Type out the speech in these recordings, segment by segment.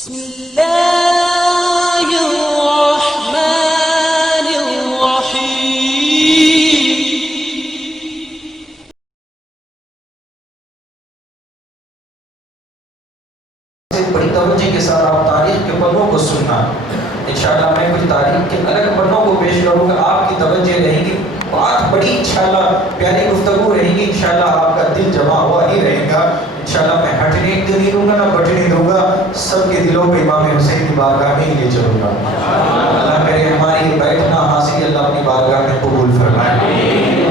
بسم اللہ الرحمن الرحیم۔ بڑی توجہ کے ساتھ آپ تاریخ کے پنوں کو سننا۔ انشاءاللہ میں کچھ تاریخ کے الگ پنوں کو پیش کروں گا، آپ کی توجہ رہے گی، بات بڑی انشاءاللہ پیاری گفتگو رہے گی، انشاءاللہ آپ کا دل جمع ہوا ہی رہے گا۔ انشاءاللہ میں ہٹنے نہیں دوں گا نہ بٹنے دوں گا، سب کے دلوں پہ امام حسین کی بارگاہ میں ہی لے چلوں گا۔ اللہ کرے ہماری بیٹھنا حاضری اللہ اپنی بارگاہ میں قبول فرمائے۔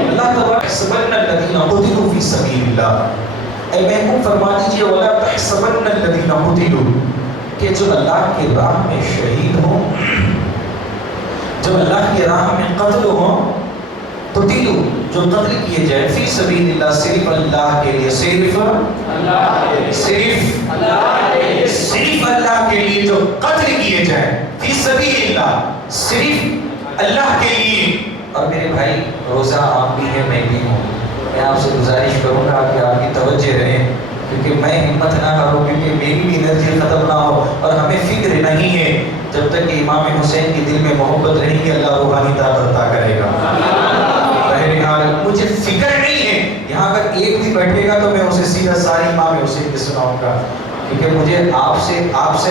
اللہ تبارک سبحان الذین قتلوا فی سبیل اللہ، اے محبوب فرما دیجئے وَلَا تَحْسَبَنَّ الَّذِينَ قُتِلُوا، کہ جو اللہ کی راہ میں شہید ہوں، جو اللہ کی راہ میں قتل ہوں، قتلوا جو قتل کیے جائے فی سبیل اللہ، صرف اللہ کے لیے، صرف اللہ کے لیے جو قتل کیے جائے فی سبیل اللہ، صرف اللہ کے لیے۔ اور میرے بھائی روزہ آپ بھی ہیں میں بھی ہوں، میں آپ سے گزارش کروں گا کہ آپ کی توجہ رہے، کیونکہ میں ہمت نہ کروں، کیونکہ میری بھی انرجی ختم نہ ہو، اور ہمیں فکر نہیں ہے جب تک کہ امام حسین کے دل میں محبت رہے گی اللہ روحانی طاقت عطا کرے گا۔ بہرحال مجھے فکر نہیں ہے، یہاں اگر ایک بھی بیٹھے گا تو میں اسے سیدھا ساری امام حسین کی سناؤں گا، کیونکہ مجھے آپ سے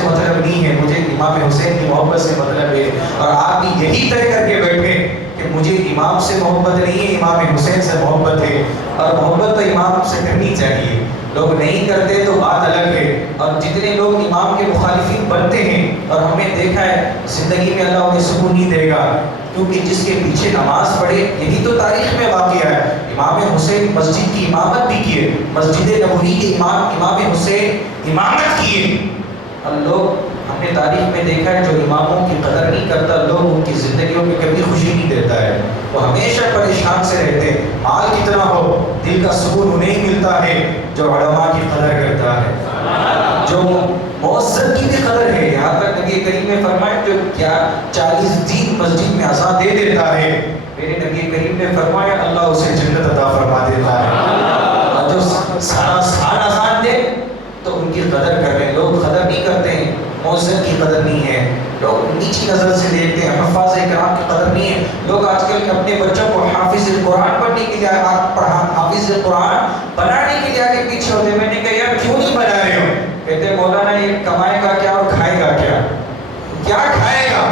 مطلب نہیں ہے، مجھے امام حسین کی محبت سے مطلب ہے، اور آپ بھی یہی طے کر کے بیٹھے کہ مجھے امام سے محبت نہیں ہے، امام حسین سے محبت ہے، اور محبت تو امام سے کرنی چاہیے، لوگ نہیں کرتے تو بات الگ ہے، اور جتنے لوگ امام کے مخالفین بنتے ہیں، اور ہم نے دیکھا ہے زندگی میں اللہ انہیں سکون نہیں دے گا، کیونکہ جس کے پیچھے نماز پڑھے، یہی تو تاریخ میں واقعہ ہے، امام حسین مسجد کی امامت بھی کیے، مسجد نبوی کے امام حسین امامت کیے، اور لوگ ہم نے تاریخ میں دیکھا ہے جو اماموں کی قدر نہیں کرتا، لوگ ان کی زندگیوں میں کبھی خوشی نہیں دیتا ہے، وہ ہمیشہ پریشان سے رہتے ہیں، مال کتنا ہو دل کا سکون انہیں ہی ملتا ہے جو علماء کی قدر کرتا ہے، جو مؤذن کی بھی قدر ہے۔ یہاں تک نبی کریم نے فرمایا جو 40 دن مسجد میں اذان دے دیتا ہے، میرے نبی کریم نے فرمایا اللہ اسے جنت عطا فرما دیتا ہے، اور جو سارا اذان دے تو ان کی قدر کر رہے ہیں، لوگ قدر نہیں کرتے ہیں، مؤذن کی قدر نہیں ہے، لوگ نیچی نظر سے دیکھتے ہیں، حفاظ کرام کی قدر نہیں ہے، لوگ آج کل اپنے بچوں کو حافظ قرآن بننے کے لیے حافظ قرآن بنانے کے لیے آگے پیچھے ہوتے ہیں۔ میں نے کہا یار کیوں نہیں بنا رہے ہو؟ کہتے ہیں مولانا یہ کمائے گا کیا اور کھائے گا کیا کھائے گا؟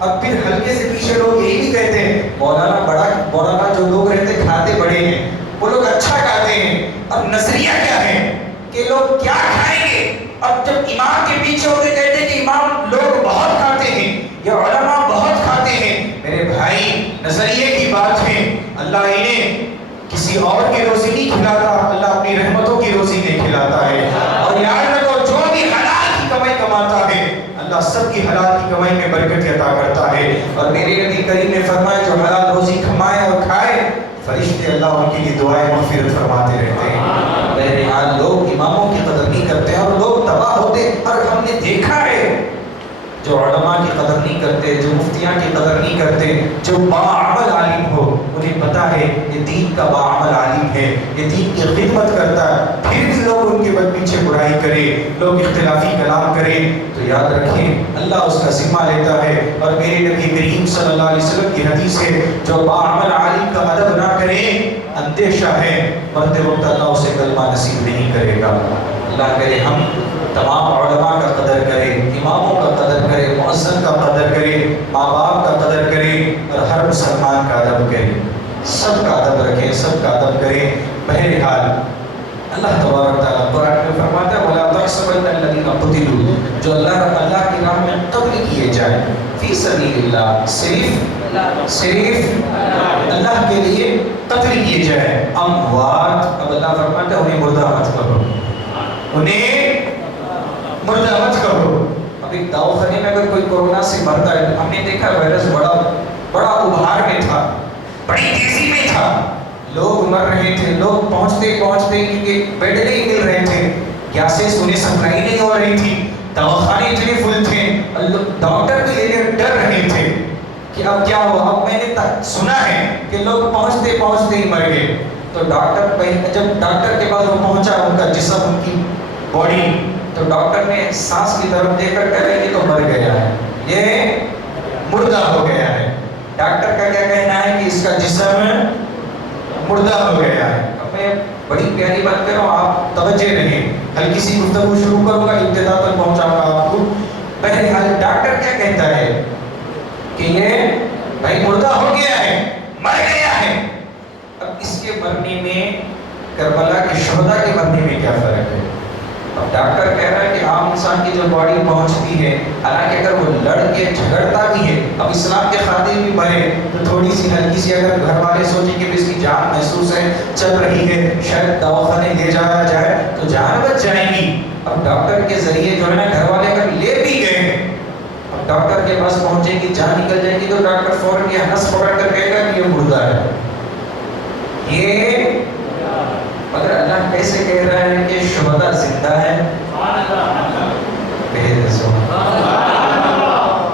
اب پھر ہلکے سے پیچھے لوگ یہی بھی کہتے ہیں مولانا جو لوگ رہتے کھاتے بڑے ہیں، وہ لوگ اچھا کھاتے ہیں، اب نظریہ کیا ہے کہ لوگ کیا کھائیں گے؟ اب جب امام کے پیچھے ہوتے کہتے ہیں کہ امام لوگ بہت کھاتے ہیں یا علماء بہت کھاتے ہیں، میرے بھائی نظریے کی بات ہے، اللہ انہیں کسی اور کی روزی نہیں کھلاتا، اللہ اپنی رحمتوں کی روزی نہیں کھلاتا ہے، اور یاد رکھو جو بھی حلال کی کمائی کماتا ہے اللہ سب کی حلال کی کمائی میں برکت عطا کرتا ہے، اور میرے نبی کریم نے فرمایا جو حلال روزی کمائے اور کھائے فرشتے اللہ ان کے لیے دعائیں مغفرت فرماتے رہتے ہیں۔ بہرحال لوگ اماموں کی قدر نہیں کرتے اور لوگ تباہ ہوتے، اور ہم نے دیکھا ہے جو علماء کی قدر نہیں کرتے، جو مفتیان کی قدر نہیں کرتے، جو باعمل عالم ہو انہیں پتا ہے یہ دین کا باعمل عالم ہے، یہ دین کی خدمت کرتا ہے، پھر بھی لوگ ان کے پیچھے برائی کرے، لوگ اختلافی کلام کریں تو یاد رکھیں اللہ اس کا ذمہ لیتا ہے، اور میرے نبی کریم صلی اللہ علیہ وسلم کی حدیث ہے جو باعمل عالم کا ادب نہ کرے اندیشہ ہے مرتے وقت اللہ اسے کلمہ نصیب نہیں کرے گا۔ اللہ کرے ہم تمام علماء کا قدر کریں، اماموں کا قدر کریں، مؤذن کا قدر کریں، ماں باپ کا قدر کریں، اور ہر مسلمان کا ادب کریں، سب کا ادب رکھیں، سب کا ادب کریں۔ بہرحال اللہ تبارک تعالیٰ قرآن میں فرماتا ہے وَلَا تَحْسَبَنَّ الَّذِينَ قُتِلُوا، جو اللہ کی راہ میں قتل کیے جائیں فی سبیل اللہ، صرف اللہ کے لیے قتل کیے جائیں، اموات، اب اللہ فرماتا ہے انہیں مردہ مت کرو، انہیں مردہ مت کرو۔ اب ایک دواخانے میں اگر کوئی کورونا سے مرتا ہے، ہم نے دیکھا وائرس بڑا ابھار میں تھا، بڑی تیزی میں تھا، لوگ مر رہے تھے، لوگ پہنچتے کیونکہ بیڈ نہیں مل رہے تھے، گیسز انہیں سپلائی نہیں ہو رہی تھی، دواخانے اتنے فل تھے، ڈاکٹر بھی لینے ڈر رہے تھے کہ اب کیا ہوا۔ اب میں نے سنا ہے کہ لوگ پہنچتے ہی مر گئے، تو جب ڈاکٹر کے پاس وہ پہنچا، ان کا جسم، ان کی باڈی تو ڈاکٹر نے سانس کی طرف دیکھ کر کہا یہ تو مر گیا ہے، یہ مردہ ہو گیا ہے۔ ڈاکٹر کا کیا کہنا ہے کہ اس کا جسم مردہ ہو گیا ہے۔ اب میں بڑی پیاری بات کر رہا ہوں، آپ توجہ رہیں، ہلکی سی گفتگو شروع کروں گا، ابتدا تک پہنچاؤں گا آپ کو۔ بہرحال ڈاکٹر کیا کہتا ہے کہ یہ بھائی مردہ ہو گیا ہے، مر گیا ہے۔ اب اس کے مرنے میں کربلا کے شہداء کے مرنے میں کیا فرق ہے؟ اب ڈاکٹر کہہ رہا ہے کہ عام انسان کی جو باڈی پہنچتی ہے، حالانکہ اگر وہ لڑ کے جھگڑتا بھی ہے، اب اسلام کے خاطر بھی مرے تو تھوڑی سی ہلکی سی اگر گھر والے سوچیں کہ اس کی جان محسوس ہے، چل رہی ہے، شاید دواخانے لے جایا جائے تو جان بچ جائے گی۔ اب ڈاکٹر کے ذریعے جو ہے نا گھر والے اگر لے بھی گئے، اب ڈاکٹر کے پاس پہنچے گی، جان نکل جائے گی تو ڈاکٹر فوراً یہ نس پکڑ کر کہے گا کہ یہ مردہ ہے، یہ مگر اللہ کیسے کہہ رہا ہے کہ شہداء زندہ ہے؟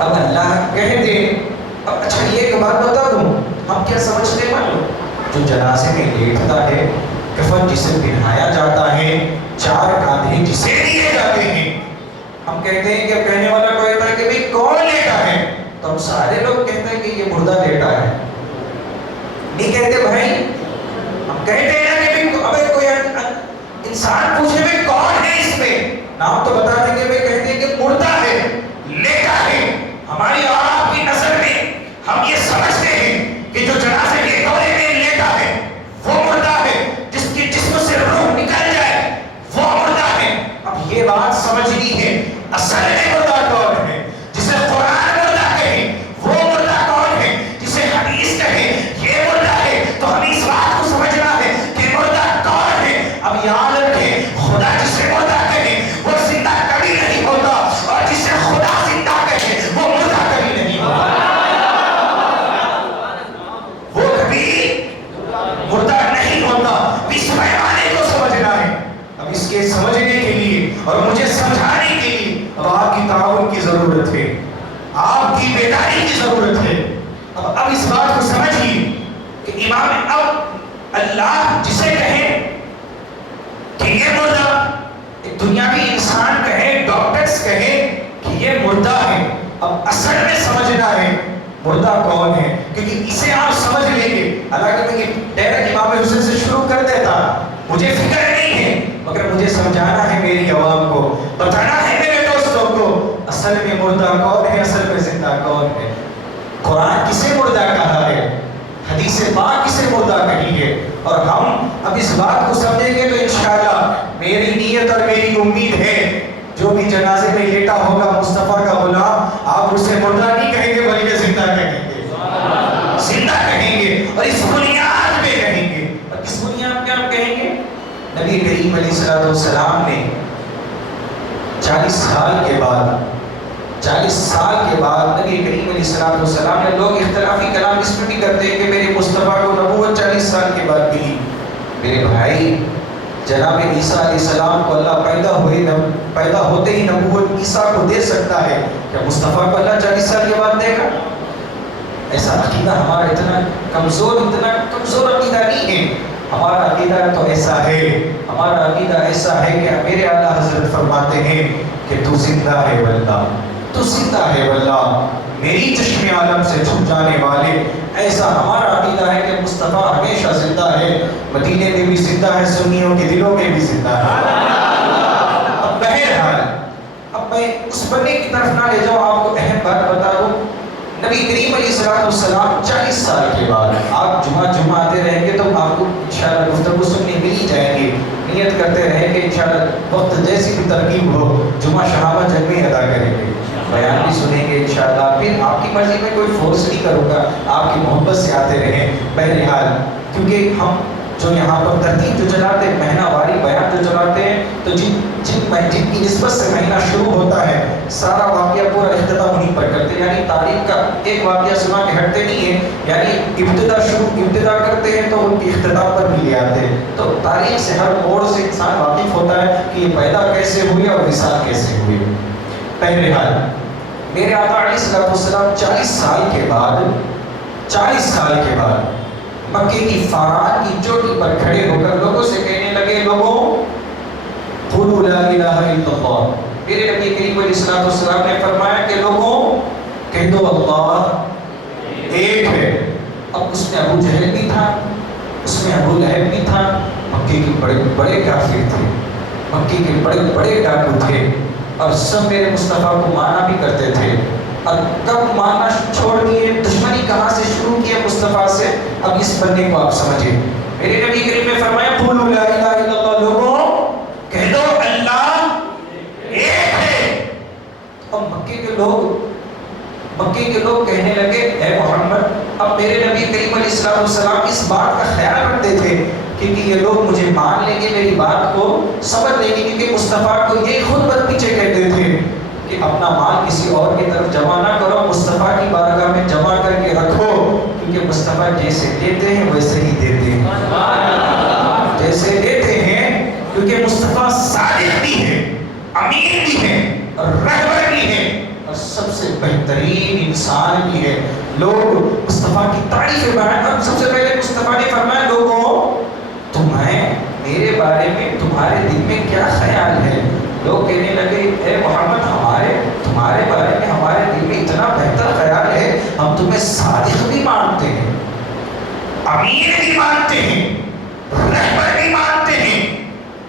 اب اللہ کہہ دے، اب اچھا یہ ایک بات بتا دوں، ہم کیا سمجھتے ہیں؟ جو جنازے میں لیٹتا ہے، کفن جسے پہنایا جاتا ہے، چار کاندھے جسے دیے جاتے ہیں، ہم کہتے ہیں کہ کہنے والا کو کہتا ہے کہ بھئی کون لیٹا ہے؟ تو ہم سارے لوگ کہتے ہیں کہ یہ مردہ لیٹا ہے، نہیں کہتے بھائی؟ ہم کہتے ہیں کہ ابے کوئی انسان پوچھے میں کون ہے اس میں، نام تو بتا دیں گے، میں کہتے ہیں کہ مردہ ہے، لیٹا ہے۔ ہماری اور آپ کی نظر میں ہم یہ سمجھتے ہیں کہ جو جنازے کے دورے میں لیٹا ہے وہ مردہ ہے، جس کی جسم سے روح نکل جائے وہ مردہ ہے۔ اب یہ بات سمجھنی ہے اصل میں مردہ کون ہے، جسے قرآن مردہ کہے وہ مردہ کون ہے، جسے حدیث کہے یہ مردہ ہے، تو ہمیں اس بات کو سمجھنا ہے کہ مردہ کون ہے۔ اب یاد رکھیں، خدا جسے مردہ کہے وہ زندہ کبھی نہیں ہوتا، اور جسے خدا زندہ کہے وہ مردہ کبھی نہیں ہوتا، وہ کبھی مردہ نہیں ہوتا۔ اس پیمانے کو سمجھنا ہے۔ اب اس کے سمجھنے کے لیے اور مجھے سمجھانے کے لیے اب آپ کی تعاون کی ضرورت ہے، آپ کی بیداری کی ضرورت ہے۔ اب اس بات کو سمجھیے کہ امام اب اللہ جسے کہے کہ یہ مردہ، ایک دنیاوی انسان کہے، ڈاکٹرز کہے کہ یہ مردہ ہے، اب اصل میں سمجھنا ہے مردہ کون ہے، کیونکہ اسے آپ سمجھ لیں گے۔ حالانکہ میں ڈائریکٹ امام حسین سے شروع کر دیتا، مجھے فکر نہیں ہے، مگر مجھے سمجھانا ہے میری عوام کو، بتانا ہے میرے دوستوں کو اصل میں مردہ کون ہے، اصل میں زندہ کون ہے۔ قرآن کسے مردہ کہا ہے، حدیث پاک کسے مردہ کہی ہے، اور ہم اب اس بات کو سمجھیں گے تو انشاءاللہ میری نیت اور میری امید ہے جو بھی جنازے میں لیٹا ہوگا مصطفیٰ کا غلام، آپ اسے مردہ نہیں کہیں گے بلکہ زندہ کہیں گے، زندہ کہیں گے، اور اس بنیاد پہ کہیں گے۔ اور اس بنیاد پہ آپ کہیں گے نبی کریم علیہ السلام نے 40 سال کے بعد نبی کریم علیہ السلام نے، لوگ اختلافی کلام اس میں بھی کرتے ہیں کہ میرے مصطفیٰ کو نبوت 40 سال کے بعد ملی۔ میرے بھائی، جناب عیسیٰ علیہ السلام کو اللہ پیدا ہوتے ہی نبوت عیسیٰ کو دے سکتا ہے، کیا مصطفیٰ کو اللہ 40 سال کے بعد دے گا؟ ایسا عقیدہ ہمارا اتنا کمزور عقیدہ نہیں ہے۔ ہمارا عقیدہ تو ایسا ہے، ہمارا عقیدہ ایسا ہے کہ میرے اعلیٰ حضرت فرماتے ہیں کہ تو زندہ ہے واللہ، تو زندہ ہے واللہ، میری چشم عالم سے چھپ جانے والے۔ ایسا ہمارا عقیدہ ہے کہ مصطفیٰ ہمیشہ زندہ ہے، مدینے میں بھی زندہ ہے، سنیوں کے دلوں میں بھی زندہ ہے۔ اب بہرحال اب میں اس بندے کی طرف نہ لے جاؤں، آپ کو اہم بات بتا دوں، نبی کریم علیہ السلام 40 سال کے بعد، آپ جمعہ آتے رہیں گے تو آپ کو انشاءاللہ گفتگو سننے مل ہی جائیں گے، نیت کرتے رہیں کہ انشاءاللہ وقت جیسی بھی ترکیب ہو جمعہ شہامہ جلوے ادا کریں گے، بیان بھی سنیں گے انشاءاللہ، پھر آپ کی مرضی میں کوئی فورس نہیں کروں گا، آپ کی محبت سے آتے رہیں۔ بہرحال کیونکہ ہم جو یہاں پر ترتیب جو چلاتے ہیں، مہینہ واری بیان جو چلاتے ہیں، تو جن کی نسبت سے مہینہ شروع ہوتا ہے سارا واقعہ پورا اختتام انہیں پر کرتے ہیں، یعنی تاریخ کا ایک واقعہ سنا کے ہٹتے نہیں ہیں، یعنی ابتدا کرتے ہیں تو ان کی اختتام پر بھی لے آتے ہیں، تو تاریخ سے ہر موڑ سے انسان واقف ہوتا ہے کہ یہ پیدا کیسے ہوئی اور وصال کیسے ہوئی۔ بہرحال میرے آقا علیہ السلام 40 سال کے بعد مکے کی فاران کی چوٹی پر کھڑے ہو کر لوگوں سے کہنے لگے، لوگوں قولوا لا الہ الا اللہ. میرے نبی کریم علیہ الصلوۃ والسلام نے فرمایا کہ لوگوں کہہ دو اللہ ایک ہے. اب اس میں ابو جہل بھی تھا, اس میں ابو لہب بھی تھا, مکے کے بڑے بڑے کافر تھے, مکے کے بڑے بڑے ڈاکو تھے, اور سب میرے مصطفیٰ کو مانا بھی کرتے تھے. اور کب ماننا چھوڑ دیے, دشمنی کہاں سے شروع کی ہے مصطفیٰ سے, اب اس بندے کو آپ سمجھیں. میرے نبی کریم نے فرمایا قولوا لا الہ الا اللہ, لوگوں کہہ دو اللہ ایک ہے. اب مکے کے لوگ کہنے لگے اے محمد, اب میرے نبی کریم علیہ السلام اس بات کا خیال رکھتے تھے کہ یہ لوگ مجھے مان لیں گے, میری بات کو سمجھ لیں گے, کیونکہ مصطفیٰ کو یہ خود بد پیچھے کہتے تھے کہ اپنا مال کسی اور کی طرف جمع نہ کرو, مصطفیٰ کی بارگاہ میں جمع کر کے رکھو, کیونکہ مصطفیٰ جیسے دیتے ہیں ویسے ہی دیتے ہیں, جیسے دیتے ہیں, کیونکہ مصطفیٰ صادق بھی ہے, امین بھی ہے, اور رہبر بھی ہے, اور سب سے بہترین انسان بھی ہے. لوگ مصطفیٰ کی تعریف بیان. اب سب سے پہلے مصطفیٰ نے فرمایا لوگوں تمہیں میرے بارے میں تمہارے دل میں کیا خیال ہے. لوگ کہنے لگے اے محمد تمہارے بارے میں ہمارے دل میں اتنا بہتر خیال ہے, ہم تمہیں صادق بھی مانتے ہیں, امین بھی مانتے ہیں, رہبر بھی مانتے ہیں,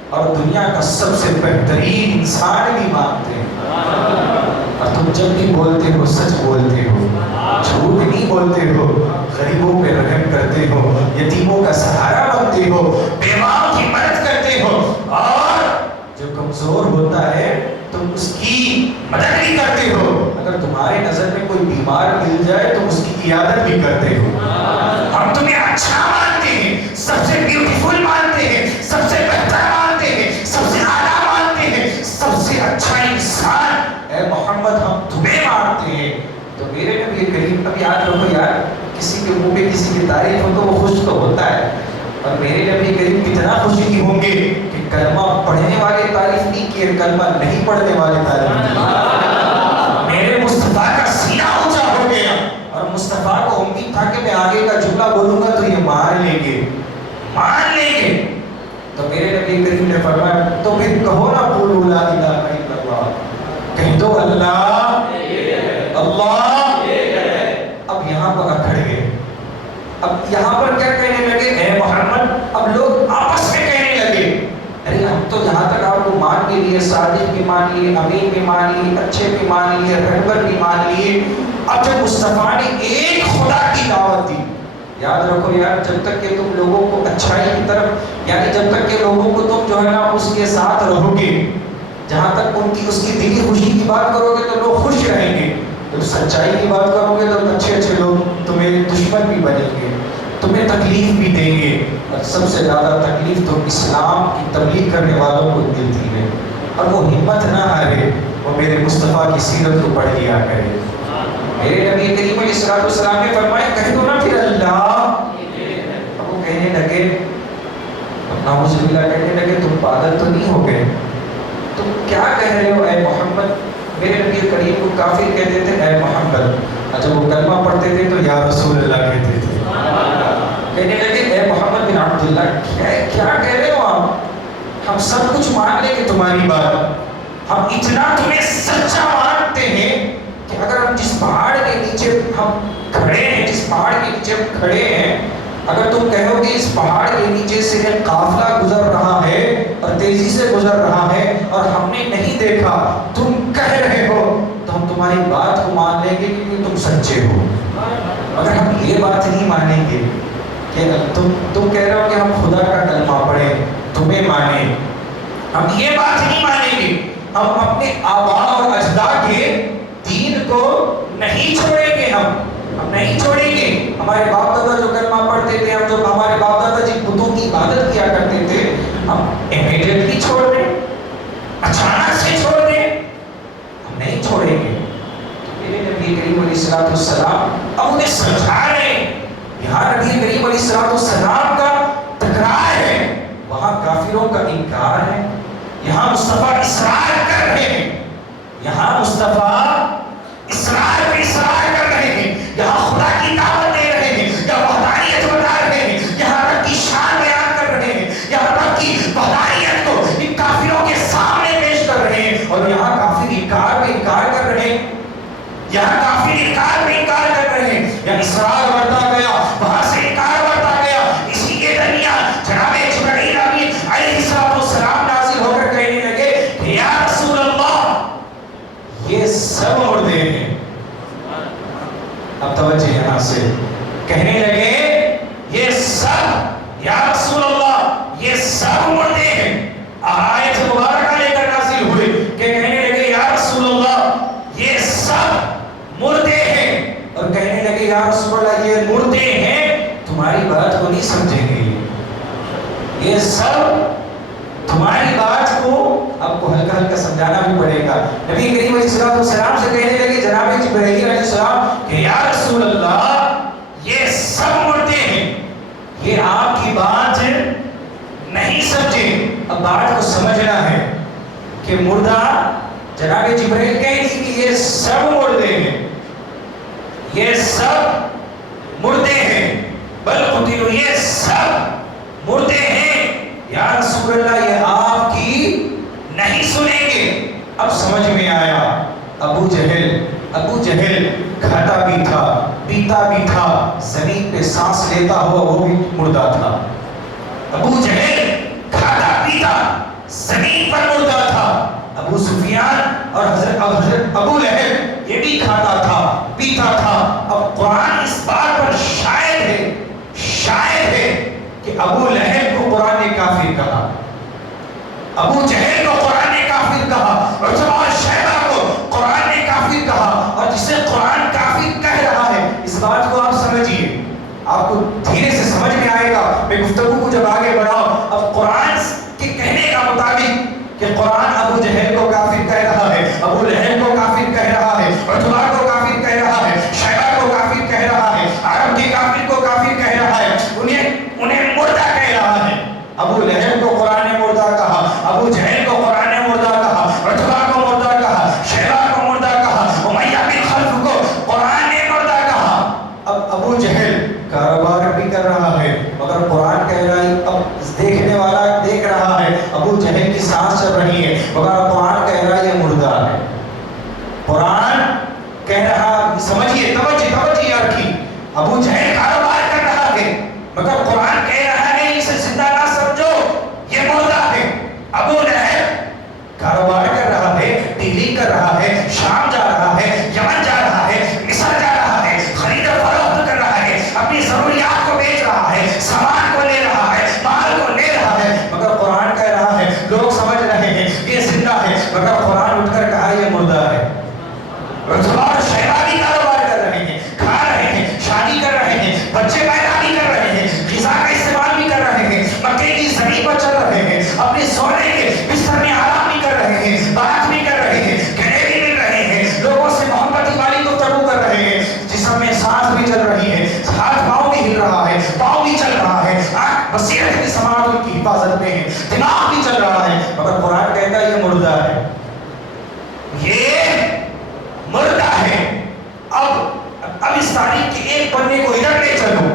اور دنیا کا سب سے بہترین انسان بھی مانتے ہیں. اور تم جب بھی بولتے ہو سچ بولتے ہو, جھوٹ نہیں بولتے ہو, غریبوں پہ رحم کرتے ہو, یتیموں کا سہارا بنتے ہو, بیواؤں کی مدد کرتے ہو, اور جو کمزور ہوتا ہے تم اس کی مدد بھی کرتے ہو. اگر تمہاری نظر میں کوئی بیمار مل جائے تو اس کی عیادت بھی کرتے ہو. ہم تمہیں اچھا مانتے ہیں, سب سے بیوٹیفل مانتے ہیں, سب سے بہتر مانتے ہیں, سب سے اعلیٰ مانتے ہیں, سب سے اچھا انسان اے محمد ہم تمہیں مانتے ہیں. تو میرے نبی کریم, اب یاد رکھو یار, کسی کے منہ پہ کسی کی تعریف ہو تو وہ خوش تو ہوتا ہے, اور میرے نبی کریم کتنا خوشی ہوں گے کہ کلمہ پڑھنے والے تعریف نہیں کیے, کلمہ نہیں پڑھنے والے تعریف کیے. میرے مصطفیٰ کا سینہ اونچا ہو گیا, اور مصطفیٰ کو امید تھا کہ میں آگے کا جملہ بولوں گا تو یہ مان لیں گے. تو میرے نبی کریم نے فرمایا تو پھر کہو نا قولوا لا الہ الا اللہ, کہہ دو اللہ اب یہاں پر اکھڑ گئے. اب یہاں پر کیا کہنے لگے اے محمد, اب لوگ آپس میں کہنے لگے ارے ہم تو یہاں تک آپ کو مان بھی لیے, صادق بھی مان لیے, امین بھی مان لیے, اچھے بھی مان لیے, رہبر بھی مان لیے. اب جب مصطفیٰ نے ایک خدا کی دعوت دی, یاد رکھو یار, جب تک کہ تم لوگوں کو اچھائی کی طرف, یعنی جب تک کہ لوگوں کو تم جو ہے نا اس کے ساتھ رہو گے, جہاں تک اس کی دلی خوشی کی بات کرو گے تو لوگ خوش رہیں گے, جب سچائی کی بات کرو گے تو اچھے لوگ تمہیں دشمن بھی بنیں گے, تمہیں تکلیف بھی دیں گے. اور سب سے زیادہ تکلیف تو اسلام کی تبلیغ کرنے والوں کو ملتی ہے, اور وہ ہمت نہ ہارے, وہ میرے مصطفیٰ کی سیرت کو پڑھ لیا کرے. میرے نبی کریم علیہ السلام نے فرمایا کہہ دو نا پھر اللہ. اب وہ کہنے لگے, نعوذ باللہ, کہنے لگے تم پاگل تو نہیں ہو گئے, تم کیا کہہ رہے ہو اے محمد. میرے نبی کریم کو کافر کہتے تھے اے محمد, اور جب وہ کلمہ پڑھتے تھے تو یا رسول اللہ کہتے تھے. کہنے لگے اے محمد بن عبداللہ کیا کہہ رہے ہو آپ, ہم سب کچھ مان لیں گے تمہاری بات, ہم اتنا تمہیں سچا مانتے ہیں کہ اگر ہم جس پہاڑ کے نیچے ہم کھڑے ہیں, جس پہاڑ کے نیچے ہم کھڑے ہیں, اگر تم کہو کہ اس پہاڑ کے نیچے سے ایک قافلہ گزر رہا ہے اور تیزی سے گزر رہا ہے اور ہم نے نہیں دیکھا, تم کہہ رہے ہو, تو ہم تمہاری بات کو مان لیں گے کیونکہ تم سچے ہو. مگر ہم یہ بات نہیں مانیں گے کہ تم کہہ رہے ہو کہ ہم خدا کا کلمہ پڑھیں تمہیں مانیں, ہم یہ بات نہیں مانیں گے. ہم اپنے آباء اور اجداد کے دین کو نہیں چھوڑیں گے, ہم نہیں چھوڑیں گے. ہمارے باپ دادا جو کلمہ پڑھتے تھے, ہم جو ہمارے باپ دادا جن بتوں کی عبادت کیا کرتے تھے, ہم امیڈیٹلی چھوڑ دیں, اچانک سے چھوڑ دیں, ہم نہیں چھوڑیں گے. میرے نبی کریم علیہ السلام اب انہیں سمجھا رہے ہیں, یہاں نبی کریم علیہ السلام کا تکرار ہے, وہاں کافروں کا انکار ہے, یہاں مصطفیٰ اصرار کر رہے ہیں, یہاں مصطفیٰ اصرار پہ اصرار کر رہے ہیں, یہاں خدا کی دعوت دے رہے ہیں, یہاں وحدانیت بتا رہے ہیں, یہاں رب کی شان بیان کر رہے ہیں, یہاں رب کی وحدانیت کو ان کافروں کے یہاں کافر انکار پہ انکار کر رہے ہیں، یا اصرار بڑھتا گیا، وہاں سے انکار بڑھتا گیا. اسی کے درمیان جناب جبرائیل امین علیہ السلام نازل ہو کر کہنے لگے کہ یا رسول اللہ یہ سب مردے ہیں. اب توجہ یہاں سے، کہنے لگے یہ سب، یا رسول اللہ یہ سب مردے ہیں. آیت مبارکہ لے کر نازل ہوئے کہ کہنے لگے یا رسول اللہ یہ سب مردے ہیں، اور کہنے لگے یا رسول اللہ یہ مردے ہیں تمہاری بات کو نہیں سمجھیں گے، یہ سب تمہاری بات کو آپ کو ہلکا ہلکا سمجھانا بھی پڑے گا. نبی کریم علیہ السلام سے کہنے لگے جناب جبرائیل علیہ السلام کہ یا رسول اللہ یہ سب مردے ہیں، یہ آپ کی بات نہیں سمجھے. اب بات کو سمجھنا ہے کہ مردہ جناب جبرائیل کہہ دی کہ یہ سب مردے ہیں، یہ سب مردے ہیں، بل قتلوا یہ سب مردے ہیں. یا رسول اللہ یہ آپ کی نہیں سنیں گے. اب سمجھ میں آیا ابو جہل کھاتا بھی تھا پیتا بھی تھا، زمین پہ سانس لیتا ہوا وہ بھی مردہ تھا. ابو جہل کھاتا پیتا زمین پر مردہ تھا. ابو سفیان اور حضرت ابو لہب یہ بھی کھاتا تھا پیتا تھا. اب قرآن اس بات پر شاہد ہے کہ ابو لہب کو قرآن نے کافر کہا، ابو جہل کو قرآن نے کافر کہا، عتبہ اور شیبہ کو قرآن نے کافر کہا. اور جسے قرآن کافر کہہ رہا ہے اس بات کو آپ سمجھیے، آپ کو دھیرے سے سمجھ میں آئے گا. میں گفتگو کو جب آگے بڑھاؤ، اب قرآن کے کہنے کا مطابق کہ قرآن ابو جہل کو کافر کہہ رہا ہے، ابو لہب کو کافر کہہ رہا ہے، عتبہ کو کافر کہہ رہا ہے، شیبہ کو کافر کہہ رہا ہے، عرب کے کافر کو کافر کہہ رہا ہے، انہیں مردہ کہہ رہا ہے. ابو لہب کو قرآن نے مردہ کہا، ابو جہل کو قرآن نے مردہ کہا، عتبہ کو مردہ کہا، شیبہ کو مردہ کہا، امیہ بن خلف کو قرآن نے مردہ کہا. اب ابو جہل کاروبار بھی کر رہا ہے مگر قرآن کہہ رہا ہے، اب دیکھنے والا دیکھ رہا ہے ابو جہل کی سانس چل رہی ہے مگر قرآن کہہ رہا ہے یہ مردہ ہے. قرآن کہہ رہا، سمجھیے توجہ رکھی، ابو جہل کاروبار کر رہا ہے مگر قرآن کہہ رہا ہے اسے زندہ نہ سمجھو یہ مردہ ہے. ابو لہب کاروبار کر رہا ہے، ڈیلنگ کر رہا ہے، شام جا رہا ہے، یمن جا رہا ہے، مصر جا رہا ہے، خرید و فروخت کر رہا ہے، اپنی ضروریات کو بیچ رہا ہے، سامان کو لے رہا ہے، مال کو لے رہا ہے مگر قرآن کہہ رہا ہے، لوگ سمجھ رہے ہیں یہ زندہ ہے مگر قرآن اٹھ کر کہا یہ مردہ ہے. عتبہ اور شیبہ بھی کاروبار کر رہے ہیں، کھا رہے ہیں، شادی کر رہے ہیں، بچے پیدا بھی کر رہے ہیں، غذا کا استعمال بھی کر رہے ہیں، مکے کی زمین پر چل رہے ہیں، اپنے سونے کے بستر میں آرام بھی کر رہے ہیں، بات بھی کر رہے ہیں، گلے بھی مل رہے ہیں، لوگوں سے محبت والی گفتگو کر رہے ہیں، جسم میں سانس بھی چل رہی ہے، ہاتھ پاؤں بھی ہل رہا ہے، پاؤں بھی چل رہا ہے، آنکھ بصیرت کی سماعت ان کی حفاظت میں ہے، دماغ بھی چل رہا ہے مگر قرآن کہتا ہے یہ مردہ ہے، یہ مردہ ہے. اب اس تاریخ کے ایک پنے کو ادھر لے چلو.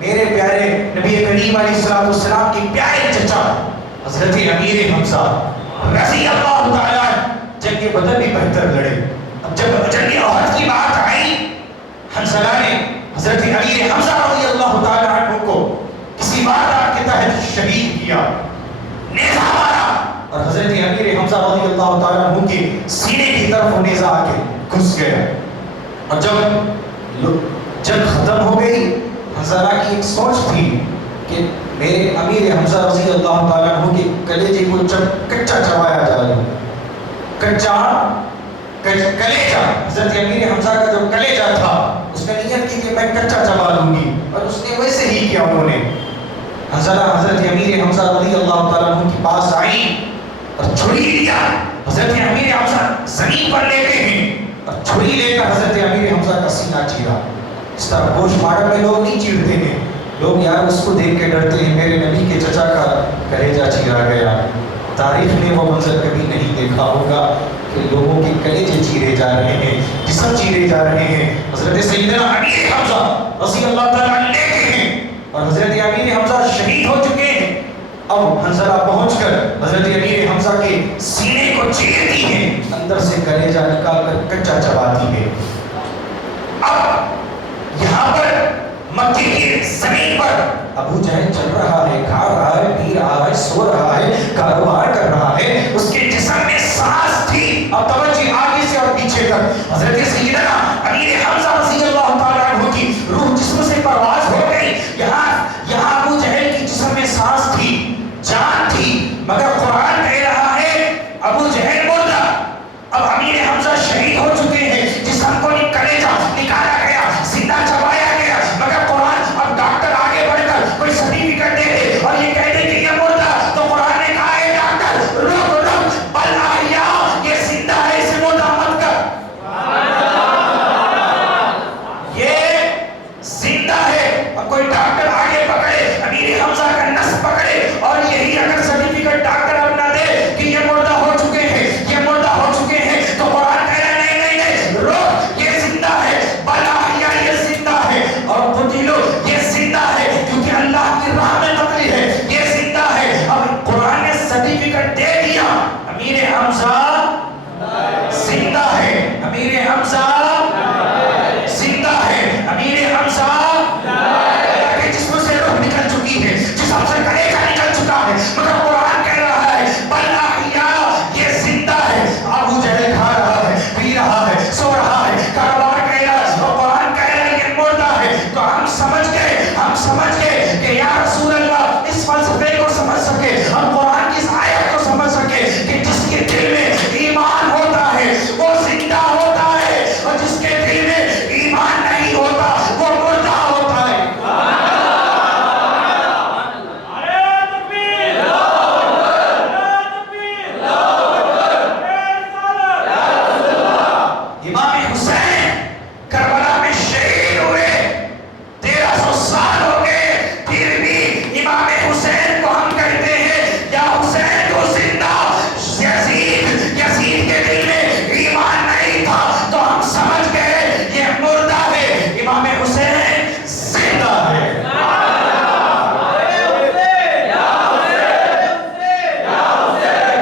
میرے پیارے نبی کریم علیہ السلام کی پیارے چچا حضرت امیر حمزہ رضی اللہ تعالیٰ جنگ بدر بھی بہتر لڑے. اب جب جنگ احد کی بات آئی، حنظلہ نے حضرت امیر حمزہ رضی اللہ تعالیٰ عنہ کو کسی واردات کے تحت شہید کیا، نیزہ مارا اور حضرت امیر حمزہ رضی اللہ تعالیٰ عنہ کے سینے کی طرف وہ نیزہ آ کے گھس گیا. اور جب ختم ہو گئی، حنظلہ کی ایک سوچ تھی کہ میرے امیر حمزہ رضی اللہ تعالیٰ عنہ کے کلیجے کو کچا چبایا جائے. کلیجہ حضرت امیر حمزہ کا جو کلیجہ تھا اس نے نیت کی کہ میں کچا چبا لوں گی، اور اس نے ویسے ہی کیا. انہوں نے حنظلہ حضرت امیر حمزہ رضی اللہ تعالیٰ عنہ کے پاس آئی اور چھری لیا. حضرت امیر حمزہ زمین پر لیٹے ہیں اور چھری لے کر حضرت امیر حمزہ کا سینہ چیرا. اس طرح پوسٹ مارٹم میں لوگ نہیں چیرتے ہیں، لوگ یار اس کو دیکھ کے ڈرتے ہیں، میرے نبی کے چچا کا کلیجہ چیرا گیا. تاریخ نے وہ منظر کبھی نہیں دیکھا ہوگا کہ لوگوں کے کلیجے چیرے جا رہے ہیں، جسم چیرے جا رہے ہیں. حضرت سیدنا امیر حمزہ رضی اللہ تعالیٰ عنہ لیٹے ہیں اور حضرت امیر حمزہ شہید ہو چکے ہیں. اب حنظلہ پہنچ کر حضرت امیر حمزہ کے سینے کو چیرتی ہے، اندر سے کلیجہ نکال کر کچا چباتی ہے. اب یہاں پر مکے کی زمین پر ابو جہل چل رہا ہے، کھا رہا ہے، پی رہا ہے، سو رہا ہے، کاروبار کر رہا ہے، اس کے جسم میں سانس تھی۔ اب توجہ آگے سے اور پیچھے تک، حضرت سیدنا امیر حمزہ رضی اللہ تعالیٰ عنہ کی روح جسم سے پرواز ہو گئی۔ یہاں ابو جہل کی جسم میں سانس تھی، جان تھی، مگر قرآن کہہ رہا ہے ابو جہل مردہ۔ اب امیر حمزہ شہید ہو چکے ہیں، جسم کو کلیجہ نکالا گیا، زندہ چبایا گیا، مگر قرآن اب ڈاکٹر آگے بڑھ کر کوئی سرٹیفکیٹ دے دے اور یہ کہہ دے کہ یہ مردہ، تو قرآن نے کہا ہے ڈاکٹر رک بل احیاء، یہ زندہ ہے، اسے مردہ مت کر، یہ زندہ ہے۔ اب کوئی ڈاکٹر آگے پکڑے، امیر حمزہ کا نس پکڑے اور یہی اگر سرٹیفکیٹ ڈاکٹر اب نہ دے کہ یہ مردہ ہو چکے ہیں، یہ مردہ ہو چکے ہیں، تو قرآن کہہ رہا ہے نہیں نہیں نہیں، رک، یہ زندہ ہے، بل احیاء، یہ زندہ ہے، اور قتلوا، یہ زندہ ہے کیونکہ اللہ کی راہ میں قتل ہے، یہ زندہ ہے۔ اب قرآن نے سرٹیفکیٹ دے دیا، امیر حمزہ زندہ ہے، امیر حمزہ زندہ ہے، امیر حمزہ کے جسم سے روح نکل چکی ہے، جسم سے کلیجہ نکل چکا ہے، مگر قرآن کہہ رہا ہے بل احیاء، یہ زندہ ہے۔ ابو جہل کھا رہا ہے، پی رہا ہے، سو رہا ہے، کاروبار کہہ رہا ہے، اور قرآن کہہ رہا ہے یہ مردہ ہے۔ تو ہم سمجھ گئے کہ یا رسول اللہ اس فلسفے کو سمجھ سکے، ہم قرآن کی اس آیت کو سمجھ سکے کہ جس کے دل میں ایمان ہوتا ہے وہ زندہ ہوتا ہے، اور جس کے دل میں ایمان نہیں ہوتا وہ مردہ ہوتا ہے۔ امام حسین کربلا میں شہید ہوئے، 1300 سال ہو گئے، پھر بھی امام حسین کو ہم کہتے ہیں یا حسین کو زندہ۔ یزید کے دل میں ایمان نہیں تھا تو ہم سمجھ گئے یہ مردہ ہے، امام حسین زندہ ہے۔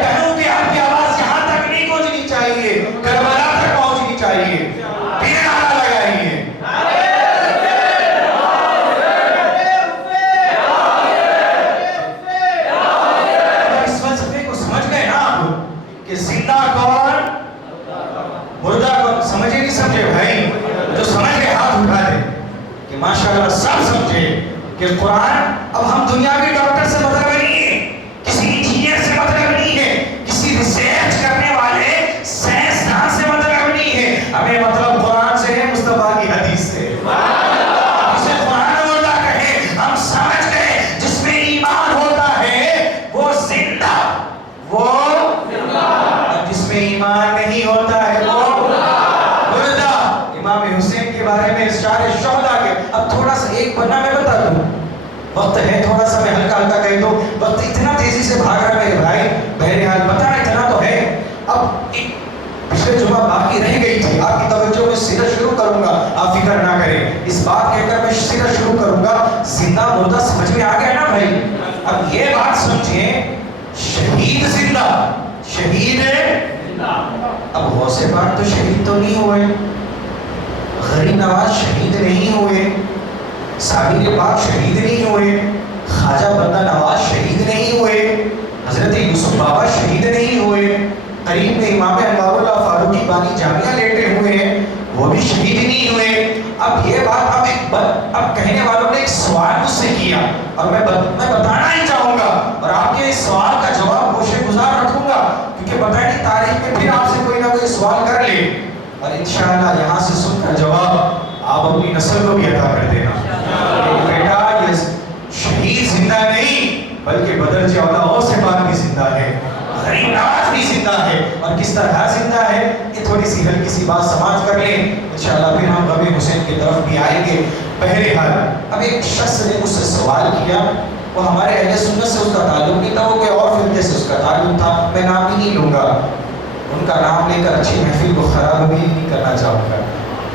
کہوں کہ آپ کی آواز یہاں تک نہیں پہنچنی چاہیے، کربلا تک پہنچنی چاہیے، پھر نعرہ لگائیے۔ اس فلسفے کو سمجھ گئے نا آپ کہ زندہ کون مردہ کون، سمجھے نہیں سمجھے بھائی؟ جو سمجھ گئے ہاتھ اٹھا دے کہ ماشاءاللہ سب سمجھے کہ قرآن اب ہم دنیاوی ڈاکٹر سے مطلب نہیں ہے، کسی انجینئر سے مطلب نہیں ہے، کسی ریسرچ کرنے والے سائنسدان سے مطلب نہیں ہے، ہمیں مطلب قرآن سے ہے، مصطفیٰ کی حدیث سے۔ اسے قرآن مردہ کہے، ہم سمجھ گئے جس میں ایمان ہوتا ہے وہ زندہ، وہ جس میں ایمان نہیں ہوتا ہے وہ مردہ۔ امام حسین کے بارے میں اشعار شہداء کے، اب تھوڑا سا ایک پنا میں بتا دوں، وقت ہے تھوڑا سا میں ہلکا ہلکا کہہ دوں، وقت اتنا تیزی سے بھاگ رہا ہے میرے بھائی، بہرحال بتانا اتنا تو ہے۔ اب ایک پچھلے جمعہ باقی رہ گئی تھی، آپ کی توجہ میں سیرت شروع کروں گا، آپ فکر نہ کریں، اس بات کہہ کر میں سیرت شروع کروں گا، زندہ مردہ سمجھ میں آ گیا نا بھائی؟ اب یہ بات سمجھیں، شہید زندہ، شہید اب غوث پاک تو شہید تو نہیں ہوئے، غریب نواز شہید نہیں ہوئے، صابر پاک شہید نہیں ہوئے، خواجہ بندہ نواز شہید نہیں ہوئے، حضرت یوسف بابا شہید نہیں ہوئے، قریب میں امام انوار اللہ فاروقی بانی جامعہ لیٹے ہوئے ہیں، وہ بھی شہید نہیں ہوئے۔ اب یہ بات اب کہنے والوں نے ایک سوال مجھ سے کیا اور میں بتانا ہی چاہوں گا، اور آپ کے اس سوال کا جواب گوشے گزار رکھوں گا، کیونکہ پتہ نہیں تاریخ میں پھر آپ سے کوئی نہ کوئی سوال کر لے، اور انشاءاللہ یہاں سے سن کر جواب آپ اپنی نسل کو بھی عطا کر دینا کہ بیٹا یہ شہید زندہ نہیں بلکہ بدر جولا غوث پاک بھی زندہ ہے، غریب نواز بھی زندہ ہے، اور کس طرح زندہ ہے یہ تھوڑی سی ہلکی سی بات سماعت کر لیں، انشاءاللہ پھر ہم غم حسین کی طرف بھی آئیں گے۔ بہرحال اب ایک شخص نے مجھ سے سوال کیا، وہ ہمارے اہل سنت سے اس کا تعلق نہیں تھا، وہ کوئی اور فرقے سے اس کا تعلق تھا، میں نام ہی نہیں لوں گا، ان کا نام لے کر اچھی محفل کو خراب بھی نہیں کرنا چاہوں گا۔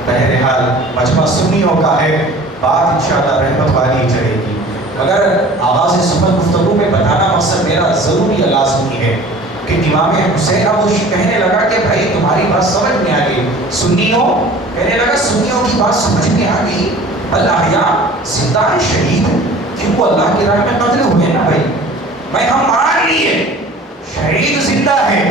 بہرحال مجمع سنیوں کا ہے، بات انشاءاللہ رحمت والی ہی چلے گی، مگر آغاز صبح گفتگو میں بتانا مقصد میرا ضروری لازمی ہے کہ امام حسین اب وہ کہنے لگا کہ بھائی تمہاری بات سمجھ میں آ گئی، سنیوں کہنے لگا سنیوں کی بات سمجھ میں آ گئی، الاحیاء زندہ ہے شہید کہ وہ اللہ کی راہ میں قتل ہوئے نا بھائی، میں ہم مان لیے شہید زندہ ہے،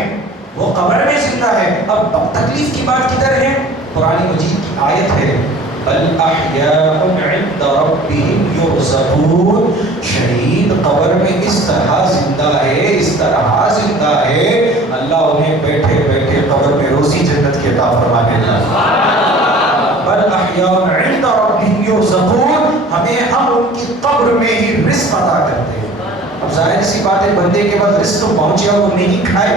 وہ قبر میں زندہ ہے، اب تکلیف کی بات کدھر ہے؟ قرآن مجید کی آیت ہے بل احیاء عند ربهم یرزقون، شہید قبر میں اس طرح زندہ ہے، اس طرح زندہ ہے، اللہ انہیں بیٹھے بیٹھے قبر میں روزی جنت کی عطا فرما دیتا ہے۔ بل احیاء عند ربهم یرزقون، ہم ان کی قبر میں ہی رزق عطا کرتے ہیں۔ اب ظاہر سی بات ہے بندے کے بعد رزق تو پہنچے اور وہ نہیں کھائے۔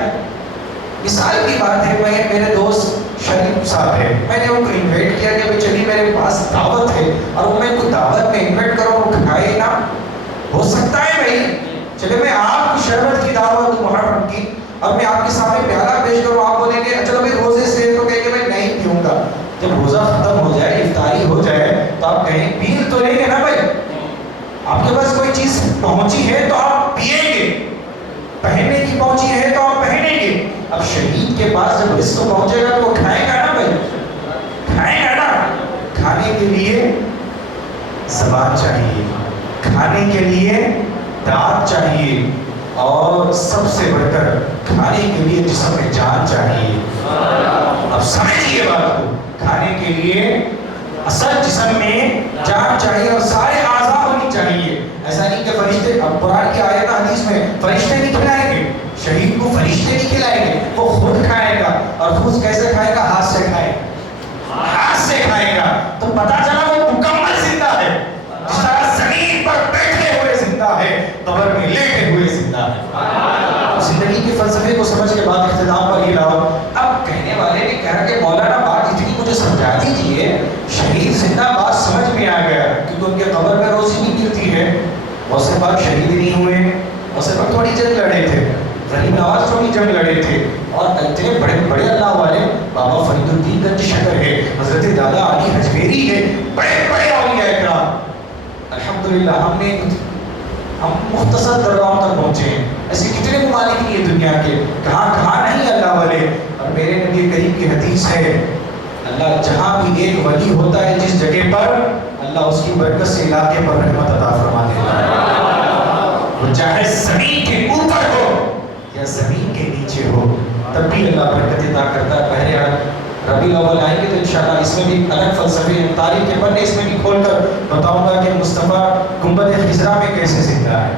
مثال کی بات ہے، میرے دوست شریف صاحب ہے، میں نے ان کو انوائٹ کیا کہ چلیے میرے پاس دعوت ہے، اور وہ میں کو دعوت میں انوائٹ کروں وہ کھائے نا، ہو سکتا ہے بھائی چلے میں آپ کو شربت کی دعوت محرم کی اور میں آپ کے سامنے پیالہ پیش کروں، آپ بولیں گے چلو بھائی روزے سے تو کہیں گے میں نہیں پیوں گا، جب روزہ ختم ہو جائے افطاری ہو جائے تو آپ کہیں پی تو لیں گے نا بھائی، آپ کے پاس کوئی چیز پہنچی ہے تو آپ پیئیں گے، پہننے کی پہنچی ہے تو آپ پہنیں گے۔ اب شہید کے پاس جب رزق پہنچے گا تو وہ کھائے گا نا بھائی، کھائے گا نا۔ کھانے کے لیے زبان چاہیے، کھانے کے لیے دانت چاہیے، اور سب سے بڑھ کر کھانے کے لیے جسم میں جان چاہیے۔ اب سمجھیے بات کو، کھانے کے لیے اصل جسم میں جان چاہیے اور سارے اعضاء ہونی چاہیے۔ ایسا نہیں کہ فرشتے، اب قرآن کی آیت حدیث میں فرشتے نہیں کھلائیں گے، شہید کو فرشتے نہیں کھلائیں گے، وہ خود کھائے گا، اور خود کیسے کھائے گا؟ ہاتھ سے کھائے گا، ہاتھ سے کھائے گا، تو پتا چلا وہ مکمل زندہ ہے، جس طرح زمین پر بیٹھے ہوئے زندہ ہے، قبر میں لیٹے ہوئے زندہ ہے۔ زندگی کے فلسفے کو سمجھ کے بعد اختتام پر یہ لاؤ۔ اب کہنے والے نے کہا کہ مولانا بات اتنی مجھے سمجھا دیجیے، شہید زندہ بات سمجھ میں آ گیا کیونکہ ان کے قبر میں روزی نہیں ملتی ہے، غوث پاک شہید نہیں ہوئے، غوث پاک تھوڑی جنگ لڑے تھے، غریب نواز تھوڑی جنگ لڑے تھے، اور اتنے بڑے بڑے اللہ والے بابا فرید الدین گنج شکر ہے، حضرت دادا علی حجویری ہے، بڑے بڑے اولیاء اکرام۔ الحمدللہ ہم مختصر درگاہوں تک پہنچے ہیں، ایسے کتنے ممالک نہیں ہیں دنیا کے، کہاں کہاں نہیں اللہ والے۔ اور میرے نبی کریم کی حدیث ہے اللہ جہاں بھی ایک ولی ہوتا ہے جس جگہ پر، اللہ اس کی برکت سے علاقے پر رحمت عطا فرما دیتا ہے، وہ چاہے زمین کے اوپر ہو یا زمین کے نیچے ہو، تب بھی اللہ برکت عطا کرتا ہے۔ بہرحال ربیع الاول آئیں گے تو انشاءاللہ اس میں بھی الگ فلسفے تاریخ کے پڑھنے، اس میں بھی کھول کر بتاؤں گا کہ مصطفیٰ گنبد خضرا میں کیسے زندہ ہے۔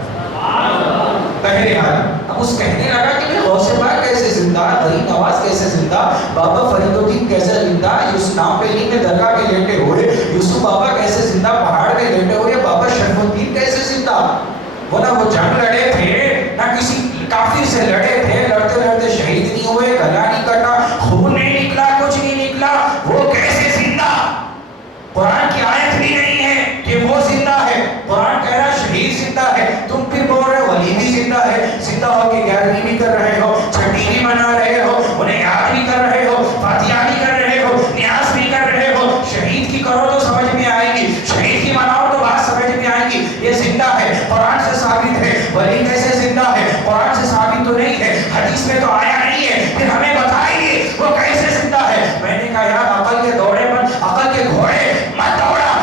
بہرحال اب اس کہنے لگا کہ میں غوث پاک کیسے زندہ، غریب نواز کیسے زندہ، بابا فرید الدین کیسے زندہ، یوسف نام پہ نہیں میں درگاہ میں لیٹے ہوئے، یوسف بابا کیسے زندہ پہاڑ میں لیٹے ہوئے، بابا شرف الدین کیسے زندہ، وہ نہ وہ جنگ لڑے تھے نہ کسی کافر سے لڑے تھے، لڑتے لڑتے شہید نہیں ہوئے، گلا نہیں کٹا، خون نہیں نکلا، کچھ نہیں نکلا، وہ کیسے زندہ؟ قرآن کی آیت بھی نہیں ہے کہ وہ زندہ ہے، قرآن کہہ رہا شہید زندہ ہے، تم پھر بول رہے ولی بھی زندہ ہے، زندہ ہو کے 11ویں بھی کر رہے ہو، چھٹی بھی منا رہے ہو، انہیں یاد بھی کر رہے ہو، فاتحہ بھی کر رہے ہو، نیاز بھی کر رہے ہو، شہید کی کرو تو سمجھ میں آئے گی، شہید کی مناؤ تو بات سمجھ میں آئے گی، یہ زندہ ہے، قرآن سے ثابت ہے۔ ولی کیسے زندہ ہے؟ قرآن سے ثابت تو نہیں ہے، حدیث میں تو آیا نہیں ہے، پھر ہمیں بتائیے وہ کیسے زندہ ہے۔ میں نے کہا یار عقل کے دوڑے پر، عقل کے گھوڑے مت دوڑا،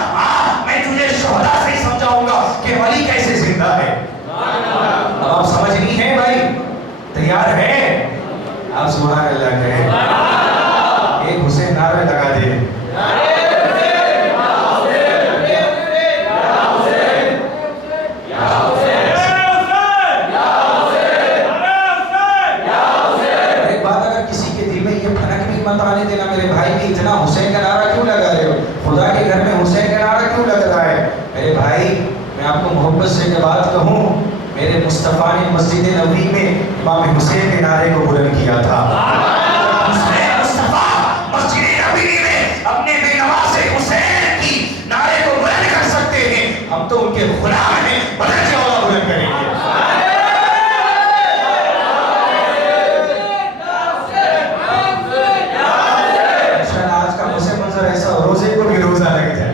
میں تجھے شہدا سے ہی سمجھاؤں گا کہ ولی کیسے زندہ ہے۔ اب آپ سمجھ نہیں ہے بھائی، تیار ہے؟ آپ سبحان اللہ کہیں، ایک حسین نعرہ لگا دے۔ آنے دینا میرے بھائی بھی اتنا حسین کا نعرہ کیوں لگا رہے ہو، خدا کے گھر میں حسین کا نعرہ کیوں لگ رہا ہے؟ میرے بھائی میں آپ کو محبت سے ایک بات کہوں، میرے مصطفیٰ نے مسجد نبوی میں امام حسین کے نعرے کو بلند کیا تھا۔ مصطفیٰ مسجد نبوی میں اپنے بے نواز حسین کی نعرے کو بلند کر سکتے ہیں، ہم تو ان کے غلام ہیں، بدل کے اولا بلند کریں گے۔ روزے کو بھی روزہ لگ جائے،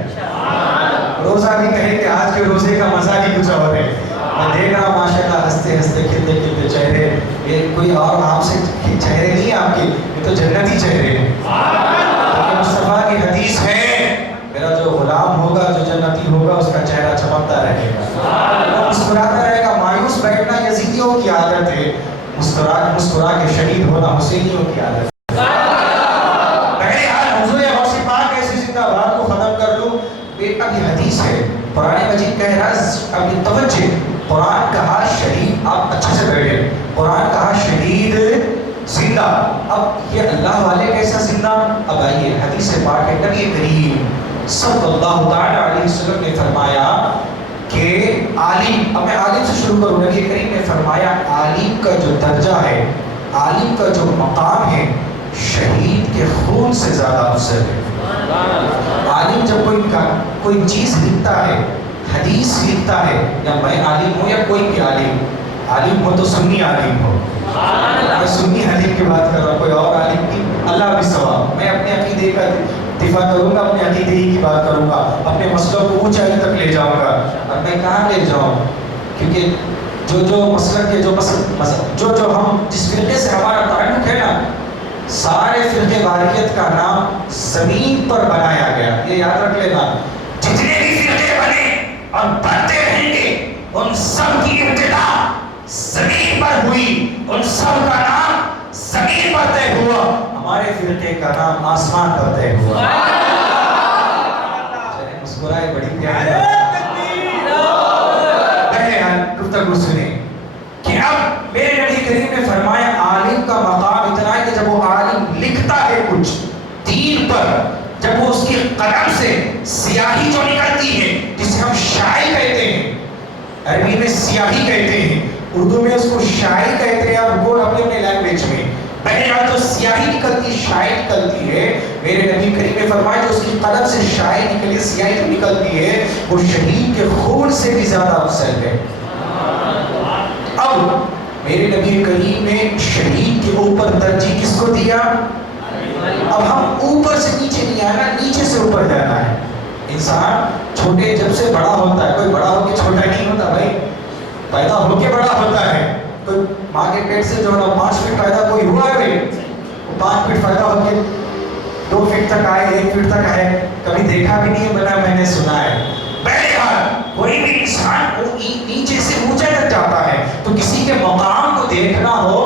روزہ بھی کہیں کہ آج کے روزے کا مزہ ہی کچھ اور ہے۔ میں دیکھ رہا ہوں ماشاءاللہ ہنستے ہنستے کھلتے کھلتے چہرے، یہ کوئی اور ابھی حدیث ہے، قرآن مجید کہہ رہا ہے، اب یہ توجہ، قرآن کہا شہید، آپ اچھے سے بیٹھے، قرآن کہا شہید زندہ، اب یہ اللہ والے کیسا زندہ؟ اب آئیے حدیث پاک ہے، نبی کریم صلی اللہ تعالی علیہ وسلم نے فرمایا کہ عالم، اب میں عالم سے شروع کروں، نبی کریم نے فرمایا عالم کا جو درجہ ہے، عالم کا جو مقام ہے، شہید کے خون سے زیادہ افضل ہے۔ عالم جب کوئی چیز لکھتا ہے، حدیث لکھتا ہے، یا میں عالم ہوں یا کوئی بھی عالم ہو تو سنی عالم ہو، میں سنی حدیث کی بات کر رہا ہوں، کوئی اور عالم کی اللہ بھی ثواب، میں اپنے عقیدے کا دفاع کروں گا، اپنے عقیدے کی بات کروں گا، اپنے مسئلوں کو اونچائی تک لے جاؤں گا، اور میں کہاں لے جاؤں، کیونکہ جو مسلک کے جو ہم جس فرقے سے ہمارا تعلق ہے نا، سارے فرقے واریت کا نام زمین پر بنایا گیا، یہ یاد رکھ لینا، جتنے بھی فرقے بنے اور بنتے رہیں گے ان سب کی ابتدا زمین پر ہوئی، ان سب کا نام زمین پر طے ہوا، ہمارے فرقے کا نام آسمان پر طے ہوا۔ چلے مسکرائے، بڑی پیاری گفتگو سنیں کہ اب میرے نبی کریم نے فرمایا عالم کا مقام اتنا ہے کہ جب وہ عالم لکھتا ہے کچھ دین پر، جب وہ اس کی قلم سے سیاہی جو نکلتی ہے، جسے ہم شاعری کہتے ہیں، عربی میں سیاہی کہتے ہیں، اردو میں اس کو شاعری کہتے ہیں، اور وہ اپنے لینگویج میں بہرحال جو سیاہی نکلتی، شاعری نکلتی ہے، میرے نبی کریم نے فرمایا جو اس کی قلم سے شاعری نکلی، سیاہی جو نکلتی ہے، وہ شہید کے خون سے بھی زیادہ افضل ہے۔ اب میرے نبی کریم نے شہید کے اوپر ترجیح کس کو دیا؟ اب ہم اوپر سے نیچے نہیں آنا، نیچے سے اوپر جانا ہے۔ انسان چھوٹے جب سے بڑا ہوتا ہے، کوئی بڑا ہو کے چھوٹا نہیں ہوتا بھائی، پیدا ہو کے بڑا ہوتا ہے، کوئی ماں کے پیٹ سے جو ہے 5 فٹ پیدا کوئی ہوا ہے بھائی، وہ 5 فٹ پیدا ہو کے 2 فٹ تک آئے، 1 فٹ تک آئے، کبھی دیکھا بھی نہیں ہے، بنا میں نے سنا ہے۔ بہرحال کوئی بھی انسان نیچے سے اونچے تک جاتا ہے، تو کسی کے مقام کو دیکھنا ہو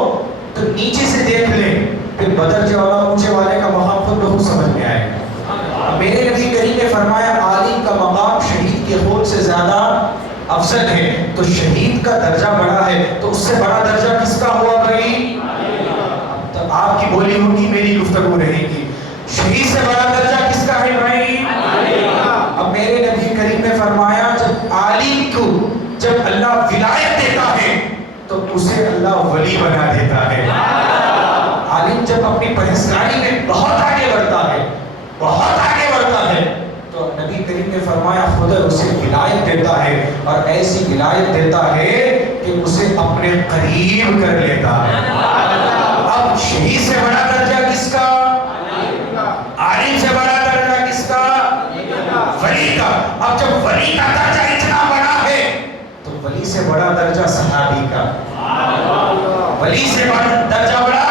تو نیچے سے دیکھ لے، پھر بدرجہ والا اونچے والے کا مقام خود بخود سمجھ میں آئے گا۔ میرے نبی کریم نے فرمایا عالم کا مقام شہید کے خون سے زیادہ افضل ہے، تو شہید کا درجہ بڑا ہے، تو اس سے بڑا درجہ کس کا ہوا بھائی؟ تو آپ کی بولی ہوگی، میری گفتگو رہے گی، شہید سے بڑا درجہ کس کا ہے بھائی؟ اب میرے نبی کریم نے فرمایا جب عالم کو جب اللہ ولایت دیتا ہے تو اسے اللہ ولی بنا دیتا ہے۔ عالم جب اپنی پرہیزگاری میں بہت آگے بڑھتا ہے، بہت آگے بڑھتا ہے، تو نبی کریم نے فرمایا خدا اسے ولایت دیتا ہے، اور ایسی ولایت دیتا ہے کہ اسے اپنے قریب کر لیتا ہے۔ اب شہید سے بڑا درجہ کس کا؟ عالم سے بڑا درجہ کس کا؟ ولی کا۔ اب جب ولی کا درجہ اتنا بڑا ہے تو ولی سے بڑا درجہ صحابی کا، ولی سے بڑا درجہ بڑا،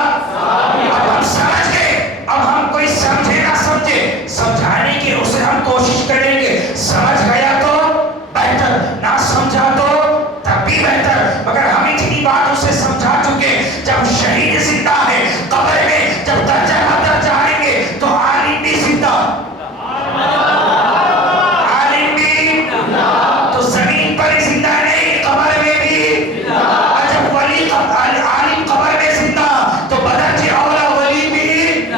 اب ہم سمجھ گئے، اب ہم کوئی سمجھے نہ سمجھے، سمجھانے کی اسے ہم کوشش کریں گے، سمجھ گیا تو بہتر، نہ سمجھا تو تب بھی بہتر، مگر ہم اتنی بات اسے سمجھا چکے، جب شہید زندہ ہے، قبر میں جب درجہ بدر جائیں گے تو عالم بھی زندہ، عالم بھی تو زمین پر زندہ نہیں، قبر میں بھی، اور جب ولی عالم قبر میں زندہ تو بدرجہ اولا ولی بھی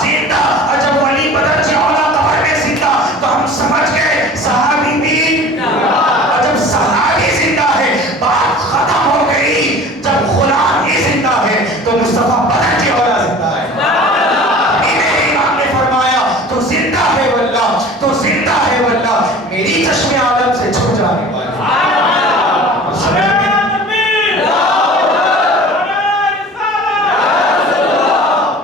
زندہ، اور جب ولی بدرجہ اولا قبر میں زندہ تو ہم سمجھ گئے صحابی بھی، اور جب صحابی زندہ ہے بات ختم ہو گئی، جب غلام ہی زندہ ہے تو مصطفیٰ بدرجہ اولا زندہ ہے۔ امام نے فرمایا تو زندہ ہے واللہ، تو زندہ ہے واللہ، میری چشم عالم سے چھپ جانے والی۔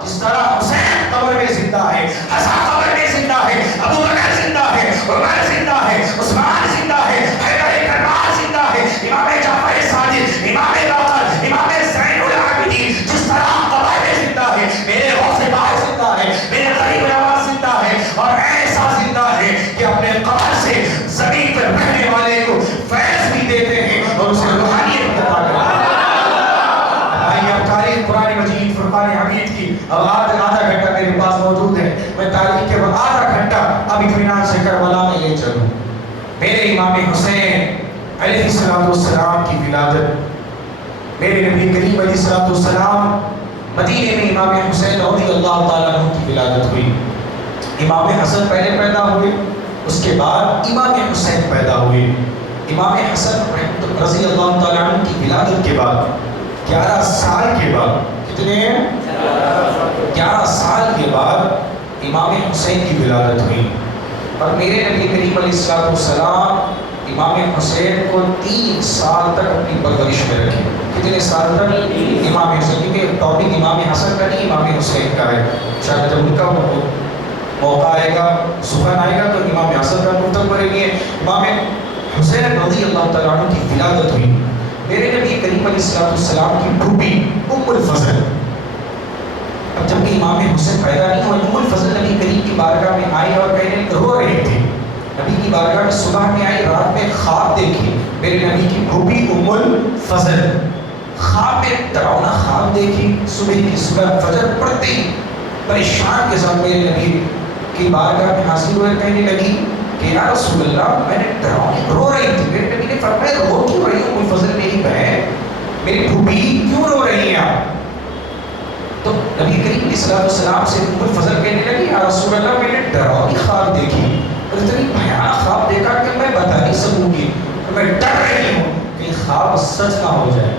جس طرح حسین قبر میں زندہ ہے، حسن قبر میں زندہ ہے، ابو بکر زندہ ہے، عمر زندہ ہے، عثمان زندہ ہے، حیدر کرار زندہ ہے، امام جعفر صادق، امام باقر، امام زین العابدین، جس طرح قبر میں زندہ ہے، میرے غوث پاک زندہ ہے، میرے غریب نواز زندہ ہے، اور ایسا زندہ ہے کہ اپنے قبر سے زمین پر رہنے والے کو فیض بھی دیتے ہیں اور اسے روحانیت عطا کرتے ہیں۔ بھائی اب تاریخ قرآن مجید فرقان حمید کی آدھا گھنٹہ میرے پاس موجود ہے، میں تعلیم کے بعد آدھا گھنٹہ اب اطمینان سے کربلا میں لے چلوں. میرے امام حسین علیہ السلام کی ولادت، میرے نبی کریم علیہ السلام مدینے میں امام حسین رضی اللہ تعالیٰ عنہ کی ولادت ہوئی. امام حسن پہلے پیدا ہوئے، اس کے بعد امام حسین پیدا ہوئے. امام حسن رضی اللہ تعالیٰ عنہ کی ولادت کے بعد 11 سال کے بعد، کتنے 11 سال کے بعد امام حسین کی ولادت ہوئی. اور میرے نبی کریم علیہ السلام امام حسین کو 3 سال تک اپنی پرورش میں رکھے. کتنے سال تک؟ امام حسین، کیونکہ ٹاپک امام حسن کا نہیں امام حسین کا ہے. شاید جب ان کا موقع آئے گا، سخن آئے گا تو امام حسن کا منتخب کریں گے. امام حسین رضی اللہ تعالیٰ عنہ کی ولادت ہوئی. میرے نبی کریم علیہ السلام کی پھوپھی ام الفضل، اب جب کہ امام حسین پیدا نہیں ہوئے، ام الفضل نبی کریم کی بارگاہ میں آئی اور کہنے رو رہی تھی. نبی کی بارگاہ میں صبح میں آئی، رات میں خواب دیکھی. میرے نبی کی پھوپھی ام الفضل خواب میں ڈراؤنا خواب دیکھی. صبح فجر پڑتے ہی پریشان کے ساتھ میرے نبی کی بارگاہ میں حاضر ہوئے، کہنے لگی کہ یا رسول اللہ میں نے ڈراؤنی رو رہی تھی. میرے نبی نے فرمایا رو کیوں رہی ہوں ام الفضل میری بہن، میری پھوپھی کیوں رو رہی ہیں آپ؟ تو نبی کریم علیہ السلام سے ام الفضل کہنے لگی یا رسول اللہ میں نے ڈراؤنی خواب دیکھی اور اتنی بھیانک خواب دیکھا کہ میں بتا نہیں سکوں گی، میں ڈر رہی ہوں کہ خواب سچ نہ ہو جائے.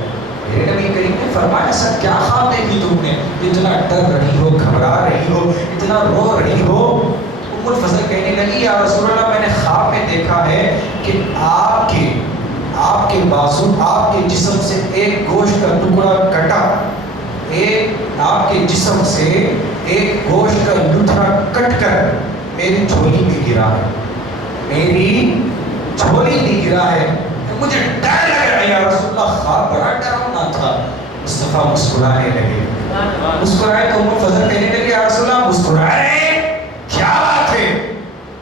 میرے نبی کریم نے فرمایا ایسا کیا خواب دیکھی تم نے اتنا ڈر رہی ہو، گھبرا رہی ہو، اتنا رو رہی ہو؟ ام الفضل کہنے لگی یا رسول اللہ میں نے خواب میں دیکھا ہے کہ آپ کے بازو، آپ کے جسم سے ایک گوشت کا ٹکڑا کٹا، آپ کے جسم سے ایک گوشت کا لٹھا کٹ کر میری جھولی میں گرا ہے، میری جھولی میں گرا ہے. مجھے ڈر لگ رہا ہے یا رسول اللہ، خواب بڑا ڈراؤنا تھا. مصطفیٰ مسکرانے لگے. مسکرائے تو ام الفضل کہنے لگے یا رسول اللہ مسکرائے کیا بات ہے؟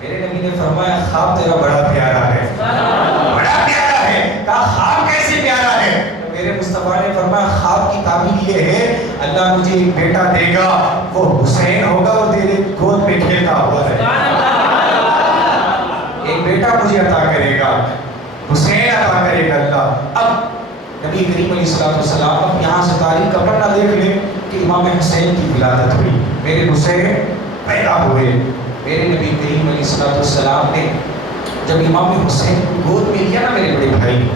میرے نبی نے فرمایا خواب تیرا بڑا پیارا ہے، بڑا پیارا ہے. کہا خواب کیسے پیارا ہے؟ میرے مصطفیٰ نے فرمایا خواب کی تعبیر یہ ہے اللہ مجھے ایک بیٹا دے گا، وہ حسین ہوگا اور تیرے گود میں کھیلتا ہوا رہے گا. ایک بیٹا مجھے عطا کرے گا، حسین عطا کرے گا اللہ. اب نبی کریم علیہ السلام اب یہاں سے تاریخ کا پڑھنا دیکھ لیں کہ امام حسین کی ولادت ہوئی، میرے حسین پیدا ہوئے. میرے نبی کریم علیہ السلام نے جب امام حسین کو گود میں لیا نا میرے بڑے بھائی،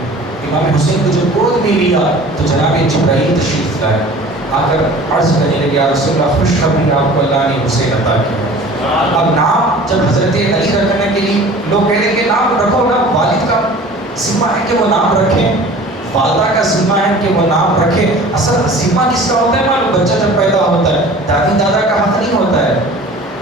امام حسین کو جب گود میں لیا تو جناب جبرائیل تشریف لائے، آ کر عرض کرنے لگے یا رسول اللہ خوشخبری آپ کو اللہ نے حسین عطا کیا. اب نام جب حضرت علی رکھنے کے لیے لوگ کہہ رہے کہ نام رکھو نا، والد کا ذمہ ہے کہ وہ نام رکھیں، والدہ کا ذمہ ہے کہ وہ نام رکھے. اصل ذمہ کس کا ہوتا ہے معلوم؟ بچہ جب پیدا ہوتا ہے دادی دادا کا حق نہیں ہوتا ہے،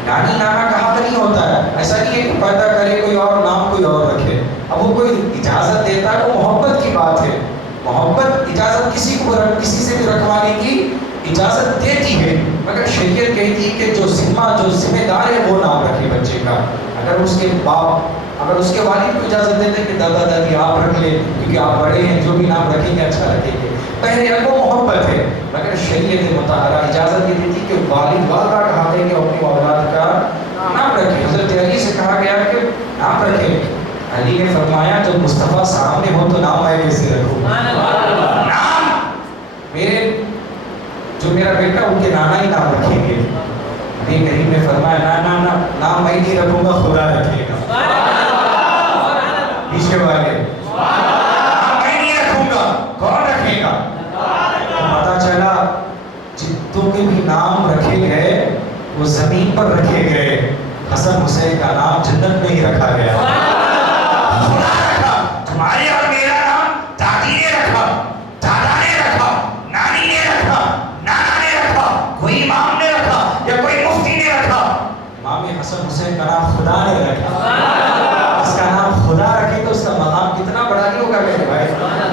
نانی نانا کا حق نہیں ہوتا ہے. ایسا نہیں ہے کہ پیدا کرے کوئی اور نام کوئی اور رکھے. اب وہ کوئی اجازت دیتا ہے، وہ محبت کی بات ہے. محبت اجازت کسی سے بھی رکھوانے کی اجازت دیتی ہے، مگر شریعت کہتی ہے کہ جو ذمہ دار ہے وہ نام رکھے بچے کا. اگر اس کے والد کو اجازت دیتے کہ دادا دادی آپ رکھ لیں کیونکہ آپ بڑے ہیں، جو بھی نام رکھیں گے اچھا رکھیں گے، پہلے وہ محبت ہے. مگر شریعت مطہرہ اجازت یہ دیتی کہ والد والدہ کا حق ہے کہ اپنی اولاد کا نام رکھے. حضرت علی سے کہا گیا کہ نام رکھے. علی نے فرمایا جب مصطفیٰ سامنے ہو تو نام میں کیسے رکھوں؟ نام جو میرا بیٹا ان کے نانا ہی نام رکھیں گے. نبی کریم نے فرمایا نا نام میں نہیں رکھوں گا، خدا رکھے گا. پیچھے والے نام میں نہیں رکھوں گا، کون رکھے گا؟ پتا چلا جتوں کے بھی نام رکھے گئے وہ زمین پر رکھے گئے، حسن حسین کا نام جنت میں ہی رکھا گیا. خدا رکھا. تمہارے اور میرا نام دادی نے رکھا، دادا نے رکھا، نانی نے رکھا، نانا نے رکھا، کوئی امام نے رکھا یا کوئی مفتی نے رکھا. امام حسن حسین کا نام خدا نے رکھا. اس کا نام خدا رکھے تو اس کا مقام کتنا بڑا نہیں ہوگا میرے بھائی.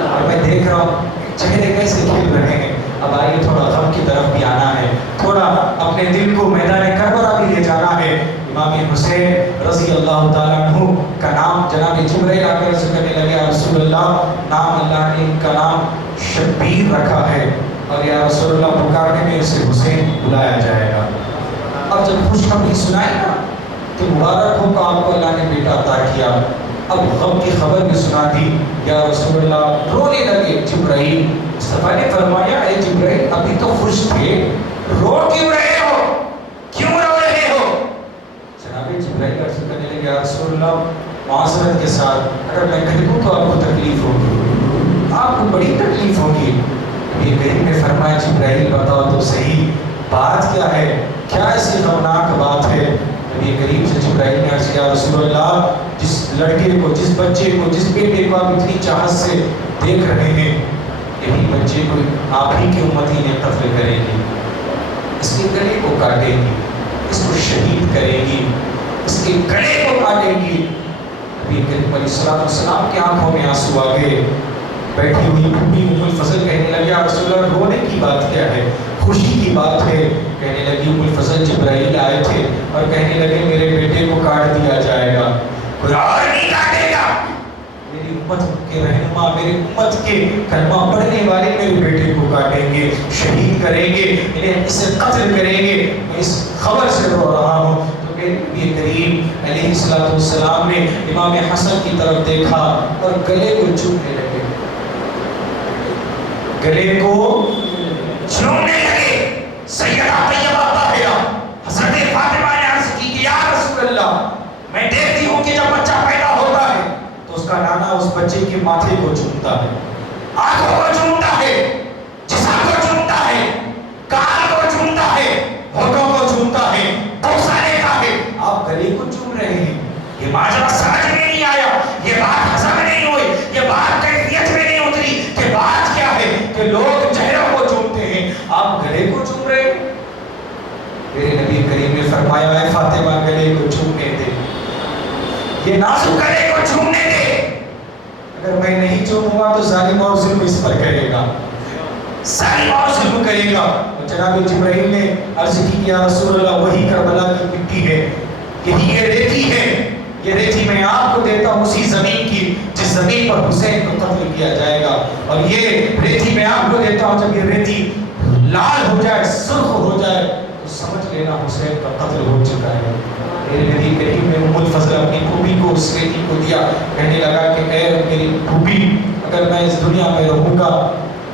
اور میں دیکھ رہا ہوں چہرے کیسے کھل رہے ہیں. اب آئیے تھوڑا غم کی طرف بھی آنا ہے، تھوڑا اپنے دل کو میدان کربلا بھی لے جانا ہے. امام حسین رضی اللہ تعالیٰ عنہ کا نام جناب جبرائیل آ کر عرض کرنے لگے یا رسول اللہ نام اللہ نے ان کا نام شبیر رکھا ہے اور یا رسول اللہ پکارنے میں اسے حسین بلایا جائے گا. اب جب خوشخبری سنائی نا تو مبارک ہو کہ آپ کو اللہ نے بیٹا عطا کیا. اب غم کی خبر بھی سنا دی. یا رسول اللہ رونے لگے. جبرائیل مصطفیٰ نے فرمایا اے جبرائیل ابھی تو خوش تھے, رو کیوں رہے ہو, کیوں رو رہے ہو؟ جناب جبرائیل عرض کرنے لگے یا رسول اللہ معذرت کے ساتھ اگر میں کہہ دوں تو آپ کو تکلیف ہوگی, آپ کو بڑی تکلیف ہوگی. یہ کریم نے فرمایا جبرائیل بتاؤ تو صحیح بات کیا ہے, کیا ایسی غمناک بات ہے؟ نبی کریم سے جبرائیل نے عرض کیا رسول اللہ جس لڑکے کو, جس بچے کو, جس بیٹے کو آپ اتنی چاہت سے دیکھ رہے ہیں, یہی بچے کو آپ ہی کی امتی نے قتل کرے گی, اس کے گلے کو کاٹے گی, اس کو شہید کرے گی, اس کے گلے کو کاٹے گی. نبی کریم علیہ الصلوۃ والسلام کی آنکھوں میں آنسو آ گئے. بیٹھی ہوئی بی ام الفضل کہنے لگی یا رسول اللہ رونے کی بات کیا ہے, خوشی کی بات ہے. کہنے لگی ام الفضل جبرائیل آئے تھے اور کہنے لگے میرے بیٹے کو کاٹ دیا جائے گا, کوئی اور نہیں کاٹے گا, میری امت کے رہنما, میری امت کے کلمہ پڑھنے والے میرے بیٹے کو کاٹیں گے, شہید کریں گے, انہیں اسے قتل کریں گے. میں اس خبر سے رو رہا ہوں. تو نبی کریم علیہ الصلوۃ والسلام نے امام حسن کی طرف دیکھا اور گلے کو چومنے لگے, گلے کو چومنے لگے. سیدہ طیبہ طاہرہ حضرت فاطمہ نے عرض کی کہ یا رسول اللہ میں دیکھتی ہوں کہ جب بچہ پیدا ہوتا ہے تو اس کا نانا اس بچے کے ماتھے کو چومتا ہے, آنکھوں کو چومتا ہے, جسم کو چومتا ہے, کان کو چومتا ہے, ہونٹوں کو چومتا ہے, بوسہ لیتا ہے. آپ گلے کو چوم رہے ہیں. یہ ماجرا سمجھ میں نہیں آیا, یہ بات ہضم نہیں ہوئی, یہ بات کیفیت میں نہیں اتری کہ بات کیا ہے کہ لوگ چہروں کو چومتے ہیں, آپ گلے کو چوم رہے ہیں. میرے نبی کریم نے فرمایا اے فاطمہ گلے کو چومنے دے, یہ نازک گلے کو چومنے دے, اگر میں نہیں چوموں گا تو ظالم اور ظلم اس پر کرے گا, ظالم اور ظلم کرے گا. اور جناب جبرائیل نے عرض کی یا رسول اللہ وہی کربلا کی مٹی ہے, یہی یہ ریتی ہے, یہ ریتی میں آپ کو دیتا ہوں اسی زمین کی جس زمین پر حسین کو قتل کیا جائے گا, اور یہ ریتی میں آپ کو دیتا ہوں جب یہ ریتی لال ہو جائے, سرخ ہو جائے تو سمجھ لینا حسین کا قتل ہو چکا ہے. میرے نبی کریم نے ام الفضل اپنی پھوپھی کو اس ریتی کو دیا, کہنے لگا کہ اے میری پھوپھی اگر میں اس دنیا میں رہوں گا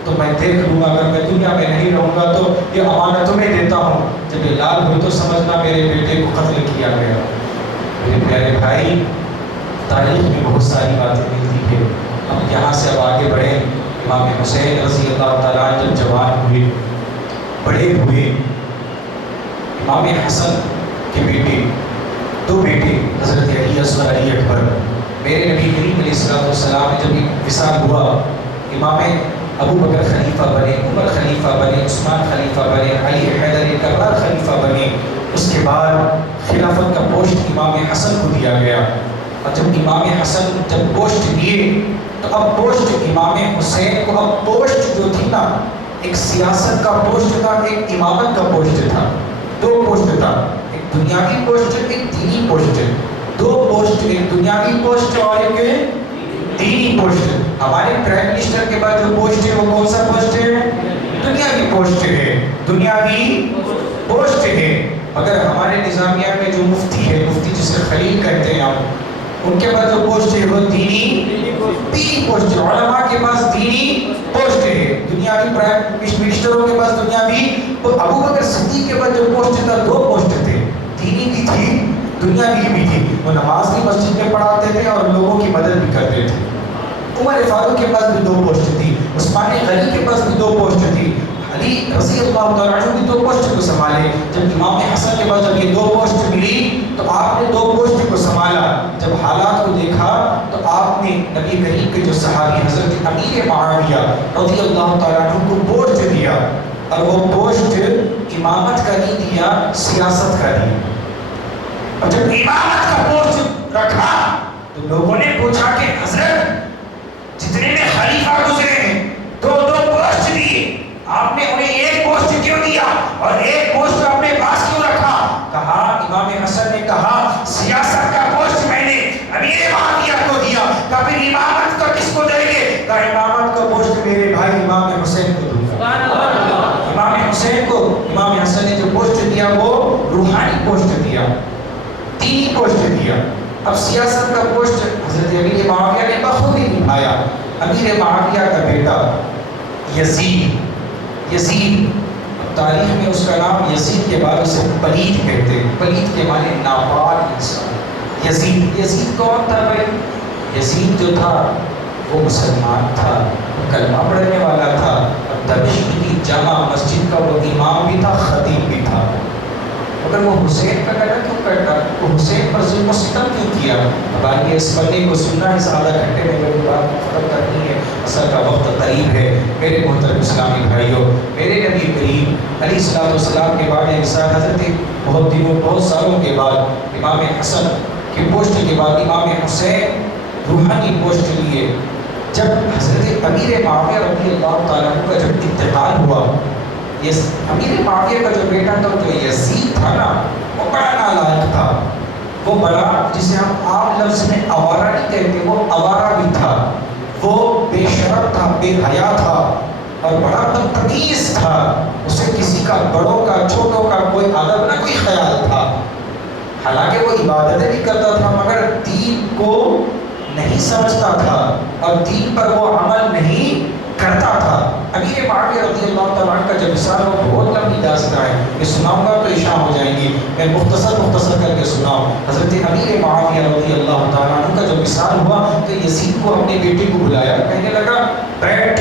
تو میں دیکھ لوں گا, اگر میں دنیا میں نہیں رہوں گا تو یہ امانت تمہیں دیتا ہوں, جب یہ لال ہوئی تو سمجھنا میرے بیٹے کو قتل کیا گیا. میرے پیارے بھائی تاریخ میں بہت ساری باتیں ملتی ہیں. ہم یہاں سے اب آگے بڑھیں. امام حسین رضی اللہ تعالیٰ جب جوان ہوئے, بڑے ہوئے, امام حسن کے بیٹے, دو بیٹے حضرت علی اصغر, علی اکبر, میرے نبی کریم علیہ الصلوۃ والسلام نے جب وصال ہوا, امام ابو بکر خلیفہ بنے, عمر خلیفہ بنے, عثمان خلیفہ بنے, علی حیدر کرار خلیفہ بنے. اس کے بعد خلافت کا پوسٹ امام حسن کو دیا گیا, اور جب امام حسن جب پوسٹ دیے تو اب پوسٹ امام حسین کو, اب پوسٹ جو تھی نا ایک سیاست کا پوسٹ تھا, ایک امامت کا پوسٹ تھا, دو پوسٹ تھا, ایک دنیاوی پوسٹ, ایک دینی پوسٹ, دو پوسٹ, ایک دنیاوی پوسٹ اور ایک دینی پوسٹ. ہمارے پرائم منسٹر کے بعد جو پوسٹ ہے وہ کون سا پوسٹ ہے؟ دنیاوی پوسٹ ہے, دنیاوی پوسٹ ہے. مگر ہمارے نظامیہ میں جو مفتی ہے, مفتی جسے خلیل کہتے ہیں ہم, ان کے پاس جو پوسٹ ہے وہ دینی پوسٹ ہے. علماء کے پاس دینی پوسٹ ہے, دنیاوی پرائم منسٹروں کے پاس دنیاوی. ابو بکر صدیق کے پاس جو پوسٹ تھا دو پوسٹ تھے, دینی بھی تھی, دنیاوی بھی تھی. وہ نماز بھی مسجد میں پڑھاتے تھے اور لوگوں کی مدد بھی کرتے تھے. عمر فاروق کے پاس بھی دو پوسٹ تھی, عثمان غنی کے پاس بھی دو پوسٹ تھی, علی رضی اللہ تعالیٰ عنہ بھی دو پوسٹ کو سنبھالے. جب امام حسن کے پاس جب یہ دو پوسٹ ملی تو آپ نے دو پوسٹ کو سنبھالا. جب حالات کو دیکھا تو آپ نے نبی کریم کے جو صحابی حضرت امیر معاویہ رضی اللہ تعالیٰ عنہ کو پوسٹ دیا, اور وہ پوسٹ امامت کا نہیں دیا, سیاست کا دیا. اور جب امامت کا پوسٹ رکھا تو لوگوں نے پوچھا کہ حضرت جتنے میں خلیفہ گزرے ہیں دو دو پوسٹ دیے, آپ نے انہیں ایک پوسٹ کیوں دیا اور ایک پوسٹ اپنے پاس کیوں رکھا؟ کہا امام حسن نے کہا سیاست کا پوسٹ میں نے امیر معاویہ کو دیا. کہا پھر امامت کا کس کو دیں گے؟ کہا امامت کا پوسٹ میرے بھائی امام حسین کو دوں گا. امام حسین کو امام حسن نے جو پوسٹ دیا وہ روحانی پوسٹ دیا. اب سیاست کا پوسٹ حضرت امیر معاویہ نے بخوبی نبھایا. امیر معاویہ کا بیٹا یزید تاریخ میں اس کا نام یزید کے بعد اسے پلید کہتے ہیں. پلید کے معنی ناپاک انسان. یزید کون تھا بھائی؟ یزید جو تھا وہ مسلمان تھا, کلمہ پڑھنے والا تھا, اور دمشق کی جامع مسجد کا وہ امام بھی تھا, خطیب بھی تھا. مگر وہ حسین کا کہنا کیوں کرتا؟ وہ حسین پر ظلم و ستم کیوں کیا؟ اب آئیے اس پڑھنے کو سننا ہے. اس آدھا گھنٹے میں میری بات ختم کرنی ہے, اثر کا وقت قریب ہے. میرے محترم اسلامی بھائیوں, میرے نبی کریم علیہ الصلوۃ والسلام کے بعد انسان حضرت بہت سالوں کے بعد امام حسن کی پوسٹ کے بعد امام حسین روحانی پوسٹ لیے. جب حضرت امیر معاویہ رضی اللہ تعالیٰ عنہ کا جب انتقال ہوا, امیر معاویہ کا جو بیٹا تھا جو یزید تھا نا, وہ بڑا نالائق تھا. وہ بڑا, جسے ہم عام لفظ میں آوارہ نہیں کہتے, وہ آوارہ بھی تھا. وہ بے شرم تھا, بے حیا تھا, اور بڑا بدتمیز تھا. اسے کسی کا, بڑوں کا, چھوٹوں کا کوئی ادب نہ کوئی خیال تھا. حالانکہ وہ عبادتیں بھی کرتا تھا مگر دین کو نہیں سمجھتا تھا اور دین پر وہ عمل نہیں کرتا تھا. امیر معاویہ رضی اللہ تعالیٰ عنہ کا جب وصال ہوا, بہت لمبی داستان ہے, میں سناؤں گا تو عشاء ہو جائیں گی, میں مختصر کر کے سناؤں. حضرت امیر معاویہ رضی اللہ تعالیٰ عنہ کا جب وصال ہوا تو یزید کو اپنے بیٹے کو بلایا, کہنے لگا بیٹھ,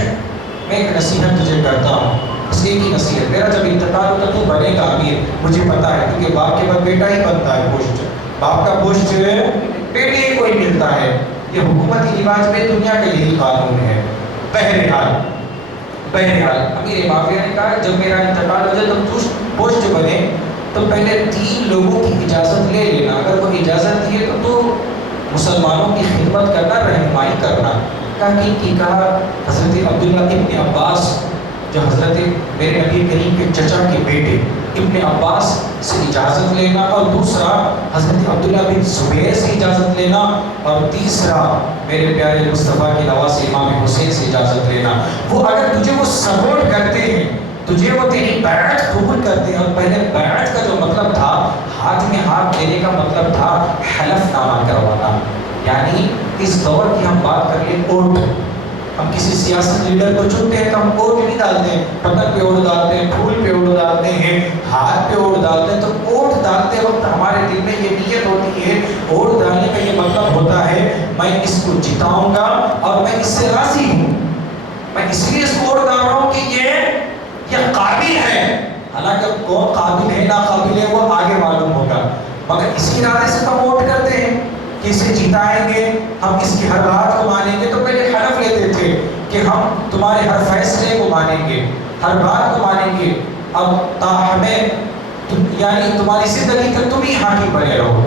میں ایک نصیحت تجھے کرتا ہوں. اس ایک ہی نصیحت, میرا جب انتقال ہوتا تو بنے گا امیر, مجھے پتا ہے, کیونکہ باپ کے بعد بیٹا ہی بنتا ہے پوسٹ. باپ کا پوسٹ بیٹے کو ہی ملتا ہے. یہ حکومتی رواج میں دنیا کا یہی قانون ہے. بہرحال امیر معاویہ نے کہا جب میرا انتقال ہو جائے تو پوسٹ بنے تو پہلے 3 لوگوں کی اجازت لے لینا. اگر وہ اجازت دیے تو مسلمانوں کی خدمت کرنا, رہنمائی کرنا. کہا حضرت عبداللہ ابن عباس, جو حضرت میرے نبی کریم کے چچا کے بیٹے ابن عباس سے اجازت لینا, اور دوسرا حضرت عبداللہ بن زبیر سے اجازت لینا, اور تیسرا میرے پیارے مصطفیٰ کے نواز امام حسین سے اجازت لینا. وہ اگر تجھے وہ سپورٹ کرتے ہیں, تجھے وہ تیری بیعت قبول کرتے ہیں. اور پہلے بیعت کا جو مطلب تھا, ہاتھ میں ہاتھ دینے کا مطلب تھا حلف نامہ کروانا. یعنی اس دور کی ہم بات کر لیں اوٹ, ہم کسی سیاسی لیڈر کو چنتے ہیں تو ہم ووٹ نہیں ڈالتے ہیں, پتن پہ ووٹ ڈالتے ہیں, پھول پہ ووٹ ڈالتے ہیں, ہاتھ پہ ووٹ ڈالتے ہیں. تو ووٹ ڈالتے وقت ہمارے دل میں یہ نیت ہوتی ہے, ووٹ ڈالنے کا یہ مطلب ہوتا ہے میں اس کو جتاؤں گا اور میں اس سے راضی ہوں, میں اس لیے اس کو ووٹ ڈال رہا ہوں کہ یہ قابل ہے. حالانکہ کون قابل ہے ناقابل ہے وہ آگے معلوم ہوگا, مگر اسی ارادے سے ہم ووٹ کرتے ہیں کہ اسے جتائیں گے, ہم اس کی ہر بات کو مانیں گے. تو پہلے حلف لیتے تھے کہ ہم تمہارے ہر فیصلے کو مانیں گے, ہر بات کو مانیں گے. اب ہمیں یعنی تمہاری زندگی تک تم ہی حاکم بنے رہو,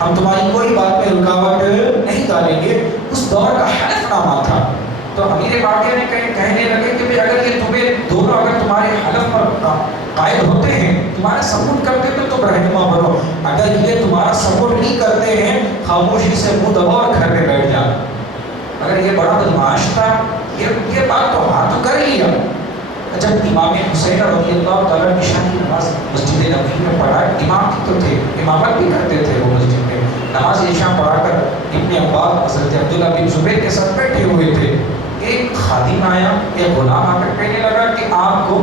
ہم تمہاری کوئی بات میں رکاوٹ نہیں ڈالیں گے. اس دور کا حلف نامہ تھا. تو امیر معاویہ نے کہنے لگے کہ اگر یہ تمہیں دونوں اگر تمہارے حلف پر قائد ہوتے ہیں, تمہارا سپورٹ کرتے ہیں تو تم رہنما بنو. اگر یہ تمہارا سپورٹ نہیں کرتے ہیں, خاموشی سے منہ دباؤ اور گھر میں بیٹھ جانا. اگر یہ بڑا بدمعاش تھا, یہ بات تو ہاں تو کر لیا. جب امام حسین رضی اللہ تعالیٰ عشاء کی نماز مسجد نبوی میں پڑھا, امام بھی تو تھے, امامت بھی کرتے تھے وہ مسجد میں, نماز عشاء پڑھا کر ابن عباس حضرت عبداللہ بن زبیر کے ساتھ بیٹھے ہوئے تھے. ایک خادم آیا, ایک غلام آ کر کہنے لگا کہ آپ کو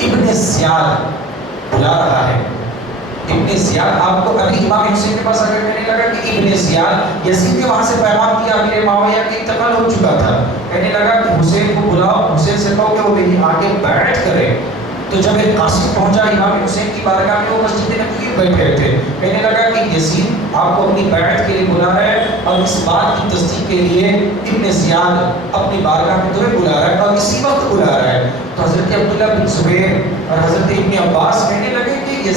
ابن زیاد بلا رہا ہے. ابن زیاد آپ کو, ابھی امام حسین کے پاس آ کر کہنے لگا کہ ابن زیاد, یزید نے وہاں سے پیغام دیا امیر معاویہ کا انتقال ہو چکا تھا. کہنے لگا کہ حسین کو بلاؤ, حسین سے کہو کہ وہ میری آگے بیعت کرے. تو جب ایک قاصد پہنچا امام حسین کی بارگاہ میں, وہ مسجد نبوی میں بیٹھے تھے, کہنے لگا کہ یزید آپ کو اپنی بیعت کے لیے بلا رہا ہے, اور اس بات کی تصدیق کے لیے ابن زیاد اپنی بارگاہ میں تمہیں بلا رہا ہے, اور اسی وقت بلا رہا ہے. تو حضرت عبداللہ بن زبیر اور حضرت ابن عباس کہنے لگے کہ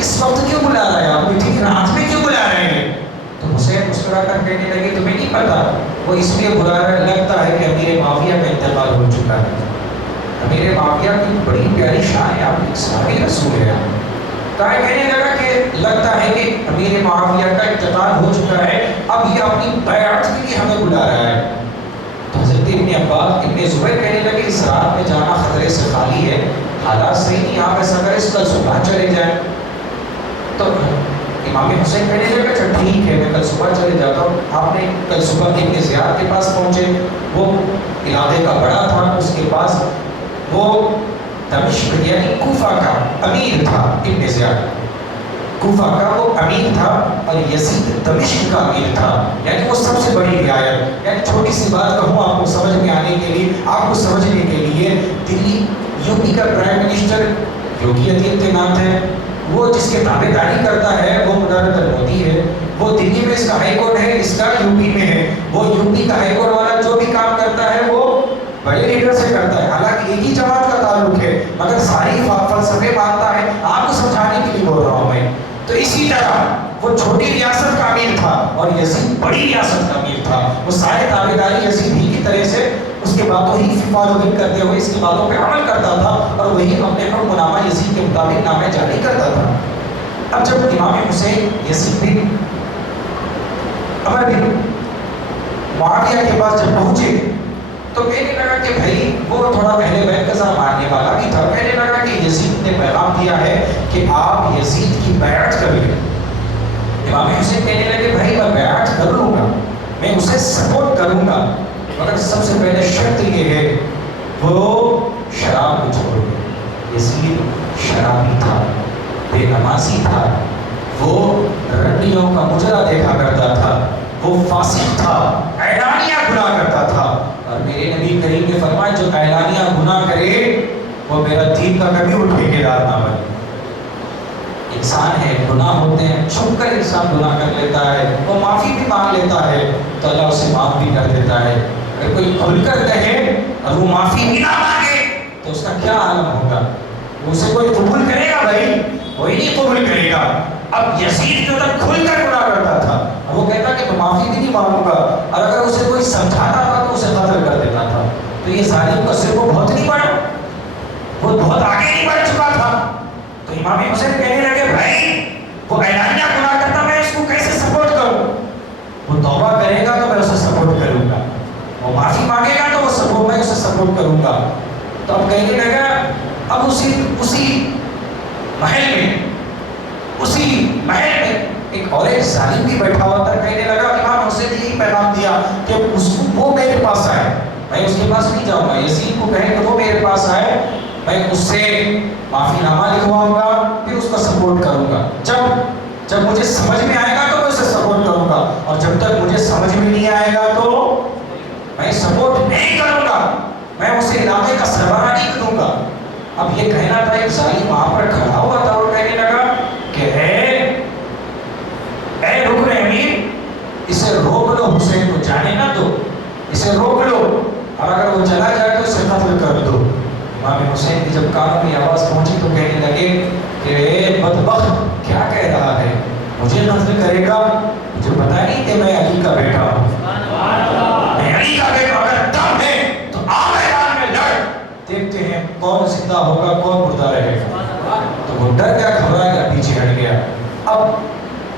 اس وقت کیوں بلا رہا ہے, آپ ٹھیک رات میں کیوں بلا رہے ہیں؟ تو حسین مسکرا کر کہنے لگے تمہیں نہیں پتا, وہ اس لیے بلا رہا ہے, لگتا ہے کہ امیر معاویہ کا انتقال ہو چکا ہے. امیر معاویہ کی بڑی پیاری شان ہے, آپ اسلامی رسول ہیں. کہنے لگا کہ لگتا ہے کہ امیر معاویہ کا انتقال ہو چکا ہے, اب یہ اپنی بیعت کے لیے ہمیں بلا رہا ہے. تو حضرت ابن عباس ابن زبیر کہنے لگے اس رات میں جانا خطرے سے خالی ہے, حالات صحیح نہیں, آپ ایسا کریں اس کل صبح چلے جائیں. تو امام حسین کہنے لگا اچھا ٹھیک ہے میں کل صبح چلے جاتا ہوں. آپ نے کل صبح ابن زیاد کے پاس پہنچے. وہ علاقے کا بڑا تھا, اس کے پاس وہ دمشق یعنی کوفہ کا امیر تھا. ابن زیاد کوفہ کا وہ امیر تھا اور یزید دمشق کا امیر تھا, یعنی وہ سب سے بڑی رعایت. یعنی چھوٹی سی بات کہوں آپ کو سمجھ میں آنے کے لیے, آپ کو سمجھنے کے لیے, دلی یو پی کا پرائم منسٹر یوگی آدتیہ ناتھ ہے, وہ جس کے تابع داری کرتا ہے وہ مدارت المودی ہے. وہ دلی میں اس کا ہائی کورٹ ہے, اس کا یو پی میں ہے. وہ یو پی کا ہائی کورٹ والا جو بھی کام کرتا ہے وہ بڑے لیڈر سے کرتا ہے, حالانکہ ایک ہی جماعت کا تعلق ہے مگر ساری فلسفے مانتا ہے. آپ کو سمجھانے کے لیے بول رہا ہوں میں. تو اسی طرح وہ چھوٹی ریاست کا امیر تھا اور یزید بڑی ریاست کا امیر تھا. وہ سارے تابع داری یزید ہی کی طرح سے اس کی باتوں ہی فالوئنگ کرتے ہوئے اس کی باتوں پہ عمل کرتا تھا اور وہی اپنے حکم نامہ یزید کے مطابق نامہ جاری کرتا تھا. اب جب امام حسین یزید بن عمر بن معاویہ کے پاس جب پہنچے تو کہنے لگا کہ بھائی وہ تھوڑا اہل بیت کا ذرا ماننے والا بھی تھا. کہنے لگا کہ یزید نے پیغام دیا ہے کہ آپ یزید کی بیعت کر لیں. امام حسین کہنے لگے بھائی میں بیعت کر لوں گا, میں اسے سپورٹ کروں گا, مگر سب سے پہلے شرط یہ ہے وہ شراب کو چھوڑ دے. یزید شرابی تھا, بے نمازی تھا, وہ رنڈیوں کا مجرا دیکھا کرتا تھا, وہ فاسق تھا, اعلانیہ گناہ کرتا تھا. اور میرے نبی کریم نے فرمایا جو اعلانیہ گناہ کرے وہ میرا دین کا کبھی وہ ٹھیکیدار نہ بنے. انسان ہے, گناہ ہوتے ہیں, چھپ کر انسان گناہ کر لیتا ہے, وہ معافی بھی مانگ لیتا ہے تو اللہ اسے معاف بھی کر دیتا ہے. اگر کوئی کھل کر کہے اور وہ معافی بھی نہ مانگے تو اس کا کیا عالم ہوگا؟ اسے کوئی قبول کرے گا؟ بھائی کوئی نہیں قبول کرے گا. اب یزید جو تک کھل کر گناہ کرتا تھا وہ کہتا کہ میں معافی بھی نہیں مانگوں گا, اور اگر اسے کوئی سمجھاتا تھا تو اسے قتل کر دیتا تھا. تو یہ ظالم کا سر وہ بہت نہیں بڑھا, وہ بہت آگے نہیں بڑھ چکا تھا. تو امام حسین کہنے لگے بھائی وہ اعلانیہ گناہ کرتا میں اس کو کیسے سپورٹ کروں؟ وہ توبہ کرے گا تو میں اسے سپورٹ کروں گا, وہ معافی مانگے گا تو وہ میں اسے سپورٹ کروں گا. تو اب کہنے لگا اب اسی محل میں ایک اور ایک ظالم بھی بیٹھا ہوا تھا. کہنے لگا امام حسین نے یہی پیغام دیا کہ وہ میرے پاس آئے, میں اس کے پاس نہیں جاؤں گا. یزید کو کہے کہ وہ میرے پاس آئے, میں اس سے معافی نامہ لکھواؤں گا, پھر اس کو سپورٹ کروں گا. جب مجھے سمجھ میں آئے گا تو میں اسے سپورٹ کروں گا, اور جب تک مجھے سمجھ میں نہیں آئے گا تو میں سپورٹ نہیں کروں گا, میں اسے علاقے کا سربراہ نہیں کروں گا. اب یہ کہنا تھا, ایک ظالم وہاں پر کھڑا ہوا تھا اور کہنے لگا کہ اے رکن امیر, اسے روک لو, حسین کو جانے نہ دو, اسے روک لو, اور اگر وہ چلا جائے تو اسے قتل کر دو. امام حسین کی جب کانوں میں آواز پہنچی تو کہنے لگے کہ اے بدبخت کیا کہہ رہا ہے, مجھے قتل کرے گا؟ مجھے پتا نہیں کہ میں علی کا بیٹا ہوں, میں علی کا بیٹا, اگر دم ہے تو آ میدان میں لڑ, دیکھتے ہیں کون زندہ ہوگا کون مردہ رہے گا. تو وہ ڈر گیا, گھبرا گیا, پیچھے ہٹ گیا. اب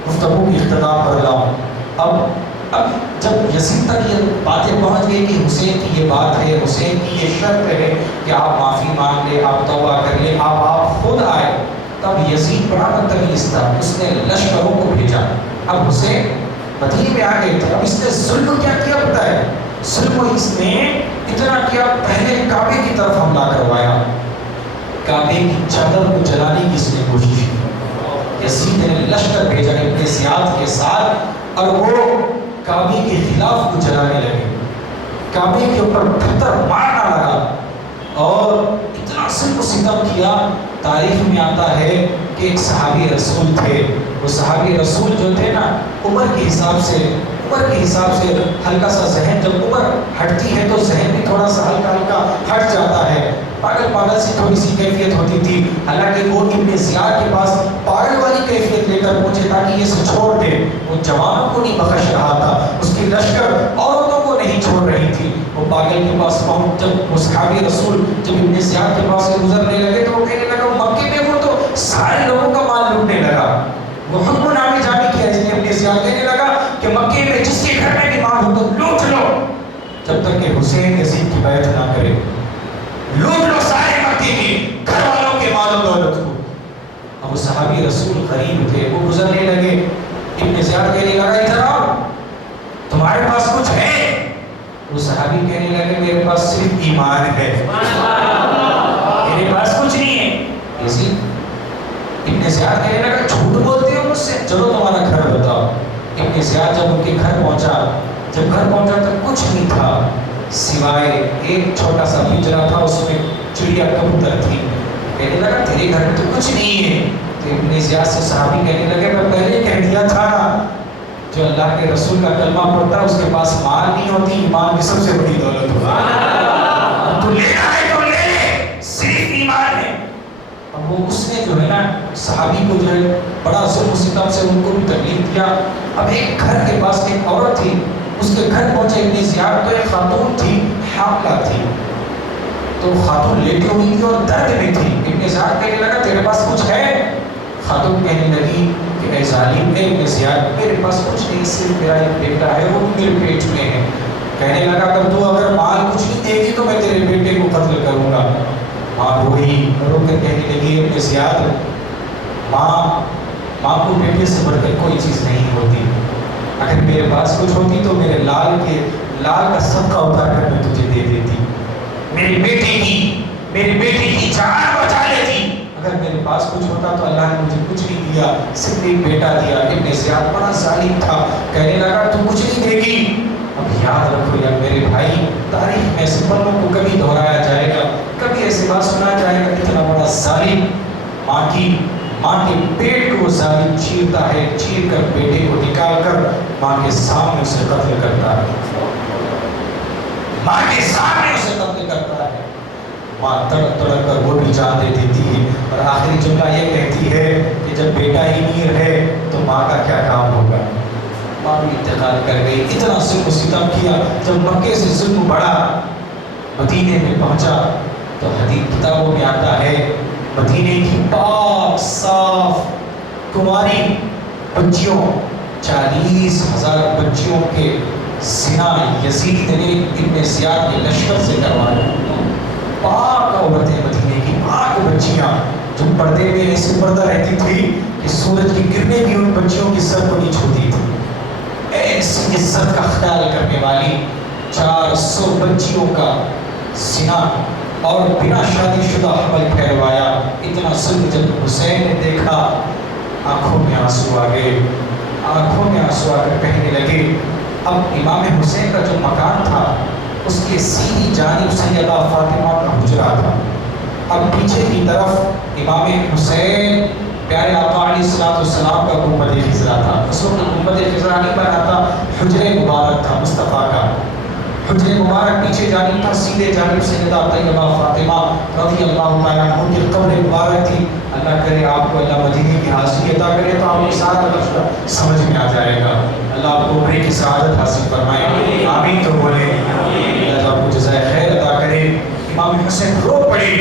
گفتگو کی اختتام کر لاؤں. اب جب یزید تک یہ باتیں پہنچ گئی کہ حسین کی یہ بات ہے, حسین کی یہ شرط ہے کہ آپ معافی مانگ لیں, آپ توبہ کر لیں, آپ خود آئے, تب یزید بڑا بدتمیز تھا, اس نے لشکروں کو بھیجا. اب حسین مدینے میں آ گئے تھے. اب اس نے ظلم کیا کیا پتا ہے؟ ظلم اس نے اتنا کیا, پہلے کعبے کی طرف حملہ کروایا, کعبے کی چادر کو جلانے کی اس نے کوشش کی. یزید نے لشکر بھیجا ابن زیاد کے ساتھ, اور وہ کعبے کے خلاف کو جلانے لگے, کعبے کے اوپر پتھر مارنا لگا, اور اتنا ظلم و ستم کیا. تاریخ میں آتا ہے کہ ایک صحابی رسول تھے, وہ صحابی رسول جو تھے نا, عمر کے حساب سے ہلکا سا ذہن, جب عمر ہٹتی ہے تو ذہن بھی تھوڑا سا ہلکا ہٹ جاتا ہے, پاگل سی تھوڑی سی کیفیت ہوتی تھی. حالانکہ وہ ابن زیاد کے پاس پاگل والی کیفیت لے کر پہنچے تاکہ یہ اسے چھوڑ دے. وہ جوانوں کو نہیں بخش رہا تھا, اس کی لشکر عورتوں کو نہیں چھوڑ رہی تھی. وہ پاگل کے پاس پہنچ, جب وہ صحابی رسول جب ابن زیاد کے پاس سے گزرنے لگے تو وہ کہنے لگا, مکے میں وہ تو سارے لوگوں کا مال لوٹنے لگا. وہ حکم نامے جاری کیا اس نے ابن زیاد, کہنے لگا کہ مکے میں جس کے گھر میں بھی مال ہو تو لوٹ لو, جب تک کہ حسین یزید کی بیعت نہ کرے. لوٹ لو سارے مکے کے گھر والوں کے مال و دولت کو. اب وہ صحابی رسول غریب تھے, وہ گزرنے لگے ایمان ہے. میرے پاس کچھ نہیں ہے. اسی ابن زیاد کہنے لگا جھوٹ بولتے ہو مجھ سے, چلو تمہارا گھر بتاؤ. ابن زیاد جب ان کے گھر پہنچا تو کچھ نہیں تھا سوائے ایک چھوٹا سا پنجرا تھا, اس میں چڑیا کبوتر تھی. کہنے لگا تیرے گھر میں تو کچھ نہیں ہے. تو ابن زیاد سے صحابی کہنے لگے میں پہلے کہہ دیا تھا جو اللہ کے رسول کا کلمہ پڑھتا ہے اس کے پاس مال نہیں ہوتی, ایمان کی سب سے بڑی دولت ہوتی. تو لینا ہے تو لے لے, صرف ایمان ہے. اب وہ اس نے جو ہے نا صحابی کو جو ہے بڑا ظلم و ستم سے ان کو بھی تکلیف دیا. اب ایک گھر کے پاس ایک عورت تھی, اس کے گھر پہنچے ابن زیاد, تو ایک خاتون تھی حاملہ تھی, تو خاتون لیٹی ہوئی تھی اور درد میں تھی. ابن زیاد کہنے لگا تیرے پاس کچھ ہے؟ خاتون کہنے لگی کہ اے ظالم اے ابن زیاد میرے پاس کچھ نہیں, صرف میرا ایک بیٹا ہے وہ میرے پیٹ میں ہے. کہنے لگا اگر مال کچھ نہیں دے گی تو میں تیرے بیٹے کو قتل کروں گا. ماں روئی رو کر کہنے لگی ابن زیاد ماں کو بیٹے سے بڑھ کر کوئی چیز نہیں ہوتی. اگر میرے پاس کچھ ہوتی تو میرے لال کا صدقہ اتار کر میں تجھے دے دیتی, میرے بیٹے کی جان بچا لیتی. اگر میرے پاس کچھ ہوتا تو اللہ نے مجھے کچھ نہیں دیا, صرف ایک بیٹا دیا. ابن زیاد بڑا ظالم تھا, کہنے لگا تو کچھ نہیں دے گی. اب یاد رکھو یا میرے بھائی, تاریخ میں ایسے پلوں کو کبھی دہرایا جائے گا, کبھی ایسی بات سنا جائے گا. اتنا بڑا ظالم ماں کے پیٹ کو ظالم چیرتا ہے, چیر کر بیٹے کو نکال کر ماں کے سامنے اسے قتل کرتا ہے. ماں تڑپ تڑپ کر وہ بھی جان دے دیتی ہے, اور آخری جملہ یہ کہتی ہے کہ جب بیٹا ہی نہیں رہے تو ماں کا کیا کام ہوگا. ماں بھی انتقال کر گئی. اتنا ظلم و ستم کیا. جب مکے سے ظلم بڑھا, مدینے میں پہنچا تو حدیث کتابوں میں آتا ہے مدینے کی پاک صاف کماری بچیوں 40,000 بچیوں کے زنا یزید نے ابن زیاد کے لشکر سے کروایا. پاک عورتیں مدینے کی پاک بچیاں جو پردے میں ایسے پردہ رہتی تھی کہ سورج کی کرنیں بھی ان بچیوں کی سر کو نہیں چھوتی تھی. ایسی عزت کا خیال کرنے والی 400 بچیوں کا زنا اور بنا شادی شدہ حمل پھیلوایا. اتنا ظلم جب حسین نے دیکھا آنکھوں میں آنسو آ گئے, آنکھوں میں آنسو آ کر کہنے لگے. اب امام حسین کا جو مکان تھا اس کے سیدھی جانب سیدہ فاطمہ کا حجرہ تھا. اب پیچھے کی طرف امام حسین پیارے آقا علیہ السلام کا گنبد خضرا تھا. اس وقت گنبد خضرا نہیں بنا تھا, حجرہ مبارک تھا مصطفیٰ کا. حجرہ مبارک پیچھے جانب تھا, سیدھے جانب سیدہ طیبہ فاطمہ رضی اللہ تعالیٰ عنہ کی قبر مبارک تھی. اللہ کرے آپ کو اللہ مدینے کی حاضری عطا کرے تو آپ کو سارا لفظ سمجھ میں آ جائے گا. اللہ آپ کو عمر کی سعادت حاصل فرمائے, آمین تو بولے. اللہ آپ کو جزائے خیر عطا کرے. امام حسین رو پڑے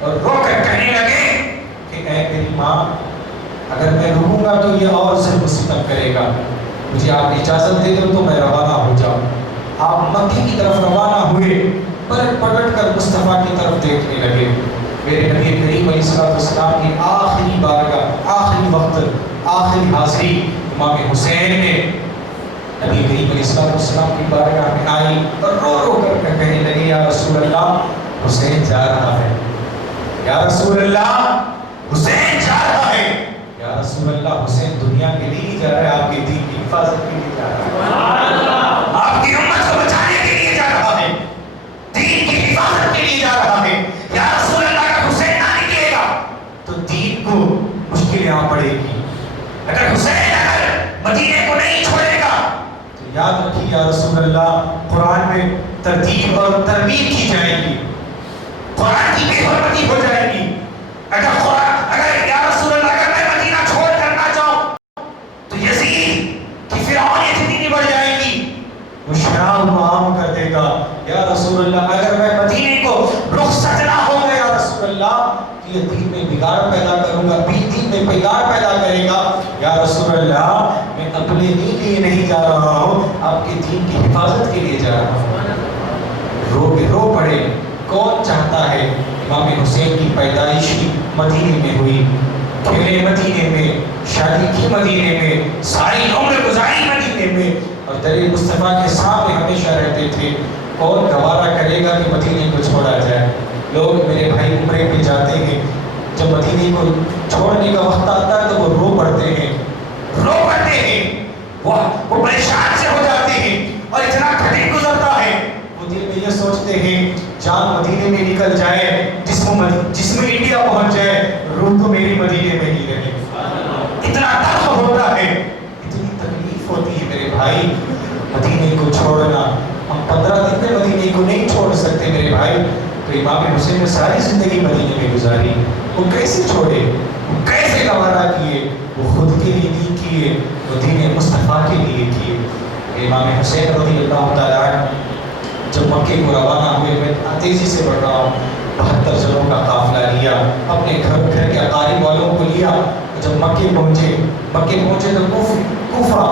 اور رو کر کہنے لگے کہ اے میری ماں, اگر میں رہوں گا تو یہ اور ظلم و ستم کرے گا, مجھے آپ اجازت دے دو تو میں روانہ ہو جاؤں. آپ مکے کی طرف روانہ ہوئے, پلٹ کر مصطفیٰ کی طرف دیکھنے لگے. میرے نبی کریم علیہ السلام کی آخری بارگاہ, آخری وقت, آخری حاضری امام حسین نے نبی کریم علیہ السلام کی بارگاہ میں آئی اور رو رو کر کہنے لگے یا رسول اللہ حسین جا رہا ہے, یا رسول اللہ حسین جا رہا ہے, یا رسول اللہ حسین دنیا کے لیے نہیں جا رہا ہے, آپ کے دین کی حفاظت کے لیے جا رہا ہے, آپ کی امت کو بچانے کے لیے جا رہا ہے, دین کی حفاظت کے لیے جا رہا ہے. یا رسول اللہ اگر حسین نہ نکلے گا تو دین کو مشکلیں آ پڑے گی. اگر حسین مدینے کو نہیں چھوڑے گا تو یاد رکھیے یا رسول اللہ قرآن میں ترتیب اور ترمیم کی جائے گی, قرآن کی بے حرمتی ہو جائے گی. اگر یا رسول اللہ اگر میں مدینہ چھوڑ کر نہ جاؤں تو یزید کی فرعونیت اتنی بڑھ جائے گی, وہ شراب کو عام کر دے گا. یا رسول اللہ اگر میں مدینے کو رخصت نہ ہو گیا یا رسول اللہ یہ دین میں بگاڑ پیدا کروں گا, دین میں بگاڑ پیدا کرے گا. یا رسول اللہ میں اپنے دین کے لیے نہیں جا رہا ہوں, آپ کے دین کی حفاظت کے لیے جا رہا ہوں. رو پڑے. کون چاہتا ہے امام حسین کی پیدائش مدینے میں ہوئی, کھیلے مدینے میں, شادی کی مدینے میں, ساری عمر گزاری مدینے میں, اور در مصطفیٰ کے سامنے ہمیشہ رہتے تھے. کون گوارا کرے گا کہ مدینے کو چھوڑا جائے؟ لوگ میرے بھائی عمرے پہ جاتے ہیں، جب مدینے کو چھوڑنے کا وقت آتا ہے تو وہ رو پڑتے ہیں، وہ پریشان سے ہو جاتے ہیں، اور اتنا کٹھن گزرتا ہے، وہ دل میں یہ سوچتے ہیں جان مدینے میں نکل جائے، جسم انڈیا پہنچ جائے، روح تو میری مدینے میں ہی رہے۔ اتنا تلخ ہوتا ہے، اتنی تکلیف ہوتی ہے میرے بھائی مدینے کو چھوڑنا۔ ہم 15 دن میں مدینے کو نہیں چھوڑ سکتے میرے بھائی، تو امام حسین نے ساری زندگی مدینے میں گزاری، وہ کیسے چھوڑے، وہ کیسے گوارا کیے؟ وہ خود کے لیے نہیں کیے، وہ دین مصطفیٰ کے لیے کیے۔ امام حسین رضی اللہ تعالیٰ عنہ جب مکے کو روانہ ہوئے، میں تیزی سے بڑھ رہا ہوں، 72 جنوں کا قافلہ لیا، اپنے گھر کے اقارب والوں کو لیا۔ جب مکے پہنچے تو کوفہ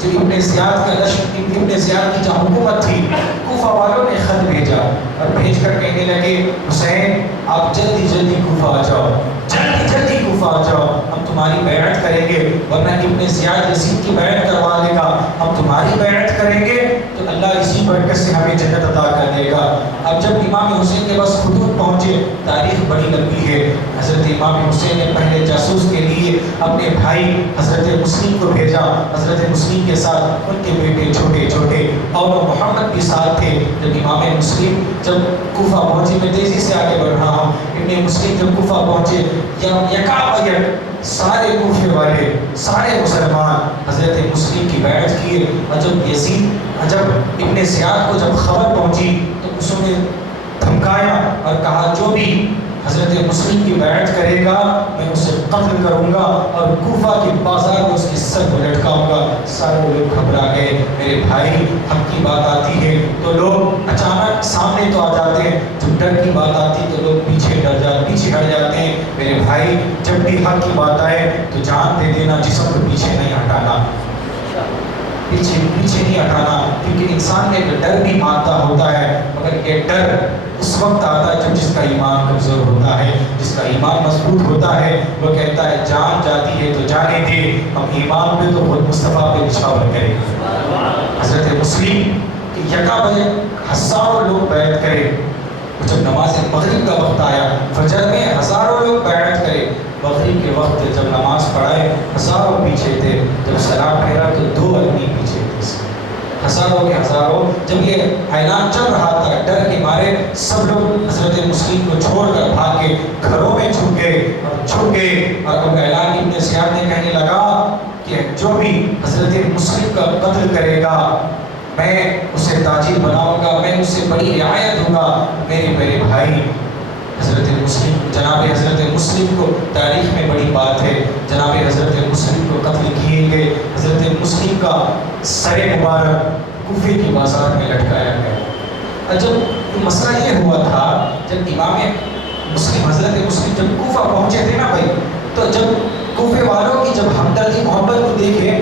جو ابن زیاد کا لشکر، ابن زیاد کی جو حکومت تھی، کوفہ والوں نے خط بھیجا اور بھیج کر کہنے لگے حسین آپ جلدی جلدی کوفہ آ جاؤ، جلدی کوفہ آ جاؤ، ہم تمہاری بیعت کریں گے، ورنہ ابن زیاد یزید کی بیعت کروا لے گا، ہم تمہاری بیعت کریں گے تو اللہ اسی برکت سے ہمیں جنت عطا کر دے گا۔ اب جب امام حسین کے پاس خطوط پہنچے، تاریخ بڑی لمبی ہے، حضرت امام حسین نے پہلے جاسوس کے لیے اپنے بھائی حضرت مسلم کو بھیجا، حضرت مسلم کے ساتھ ان کے بیٹے چھوٹے اور محمد بھی ساتھ تھے۔ جب امام مسلم جب کوفہ پہنچے، میں تیزی سے آگے بڑھ رہا ہوں، ابن مسلم جب کوفہ پہنچے، یکایک سارے کوفے والے، سارے مسلمان حضرت مسلم کی بیعت کیے، اور جب ابن زیاد کو جب خبر پہنچی تو اس نے دھمکایا اور کہا جو بھی حضرت مسلم کی بیعت کرے گا میں اسے قتل کروں گا اور کوفہ کے بازار میں اس کی سر کو لٹکاؤں گا۔ سارے لوگ گھبرا گئے، میرے بھائی حق کی بات آتی ہے تو لوگ اچانک سامنے تو آ جاتے ہیں، جب ڈر کی بات آتی ہے تو لوگ پیچھے ہٹ جاتے ہیں۔ میرے بھائی جب بھی حق کی بات آئے تو جان دے دینا، جسم کو پیچھے نہیں ہٹانا، پیچھے نہیں ہٹانا، کیونکہ انسان میں ڈر بھی مانتا ہوتا ہے، مگر یہ ڈر اس وقت آتا ہے جب جس کا ایمان کمزور ہوتا ہے، جس کا ایمان مضبوط ہوتا ہے، وہ کہتا ہے جان جاتی ہے تو جانے دے، ہم ایمان پہ تو خود مصطفیٰ پہ نشاور کریں۔ حضرت مسلم کہ یکا بجے ہزاروں لوگ بیعت کرے، جب نماز مغرب کا وقت آیا، فجر میں ہزاروں لوگ بیعت کرے، مغرب کے وقت جب نماز پڑھائے ہزاروں پیچھے تھے، جب سلام پھیرا تو 2 آدمی پیچھے تھے، ہزاروں کے ہزاروں۔ جب یہ اعلان چل رہا تھا، ڈر کے مارے سب لوگ حضرت مسلم کو چھوڑ کر بھاگ کے گھروں میں چھپ گئے اور اب اعلان ابن زیاد نے کہنے لگا کہ جو بھی حضرت مسلم کا قتل کرے گا میں اسے تاجر بناؤں گا، میں اسے بڑی رعایت دوں گا۔ میرے بھائی جناب حضرت مسلم کو تاریخ میں بڑی بات ہے، جناب حضرت مسلم کو قتل کیے گئے، حضرت مسلم کا سر مبارک کوفے کی بازار میں لٹکایا گیا۔ اور جب مسئلہ یہ ہوا تھا، جب امام مسلم حضرت مسلم جب کوفہ پہنچے تھے نا بھائی، تو جب کوفے والوں کی جب ہمدردی محبت کو دیکھے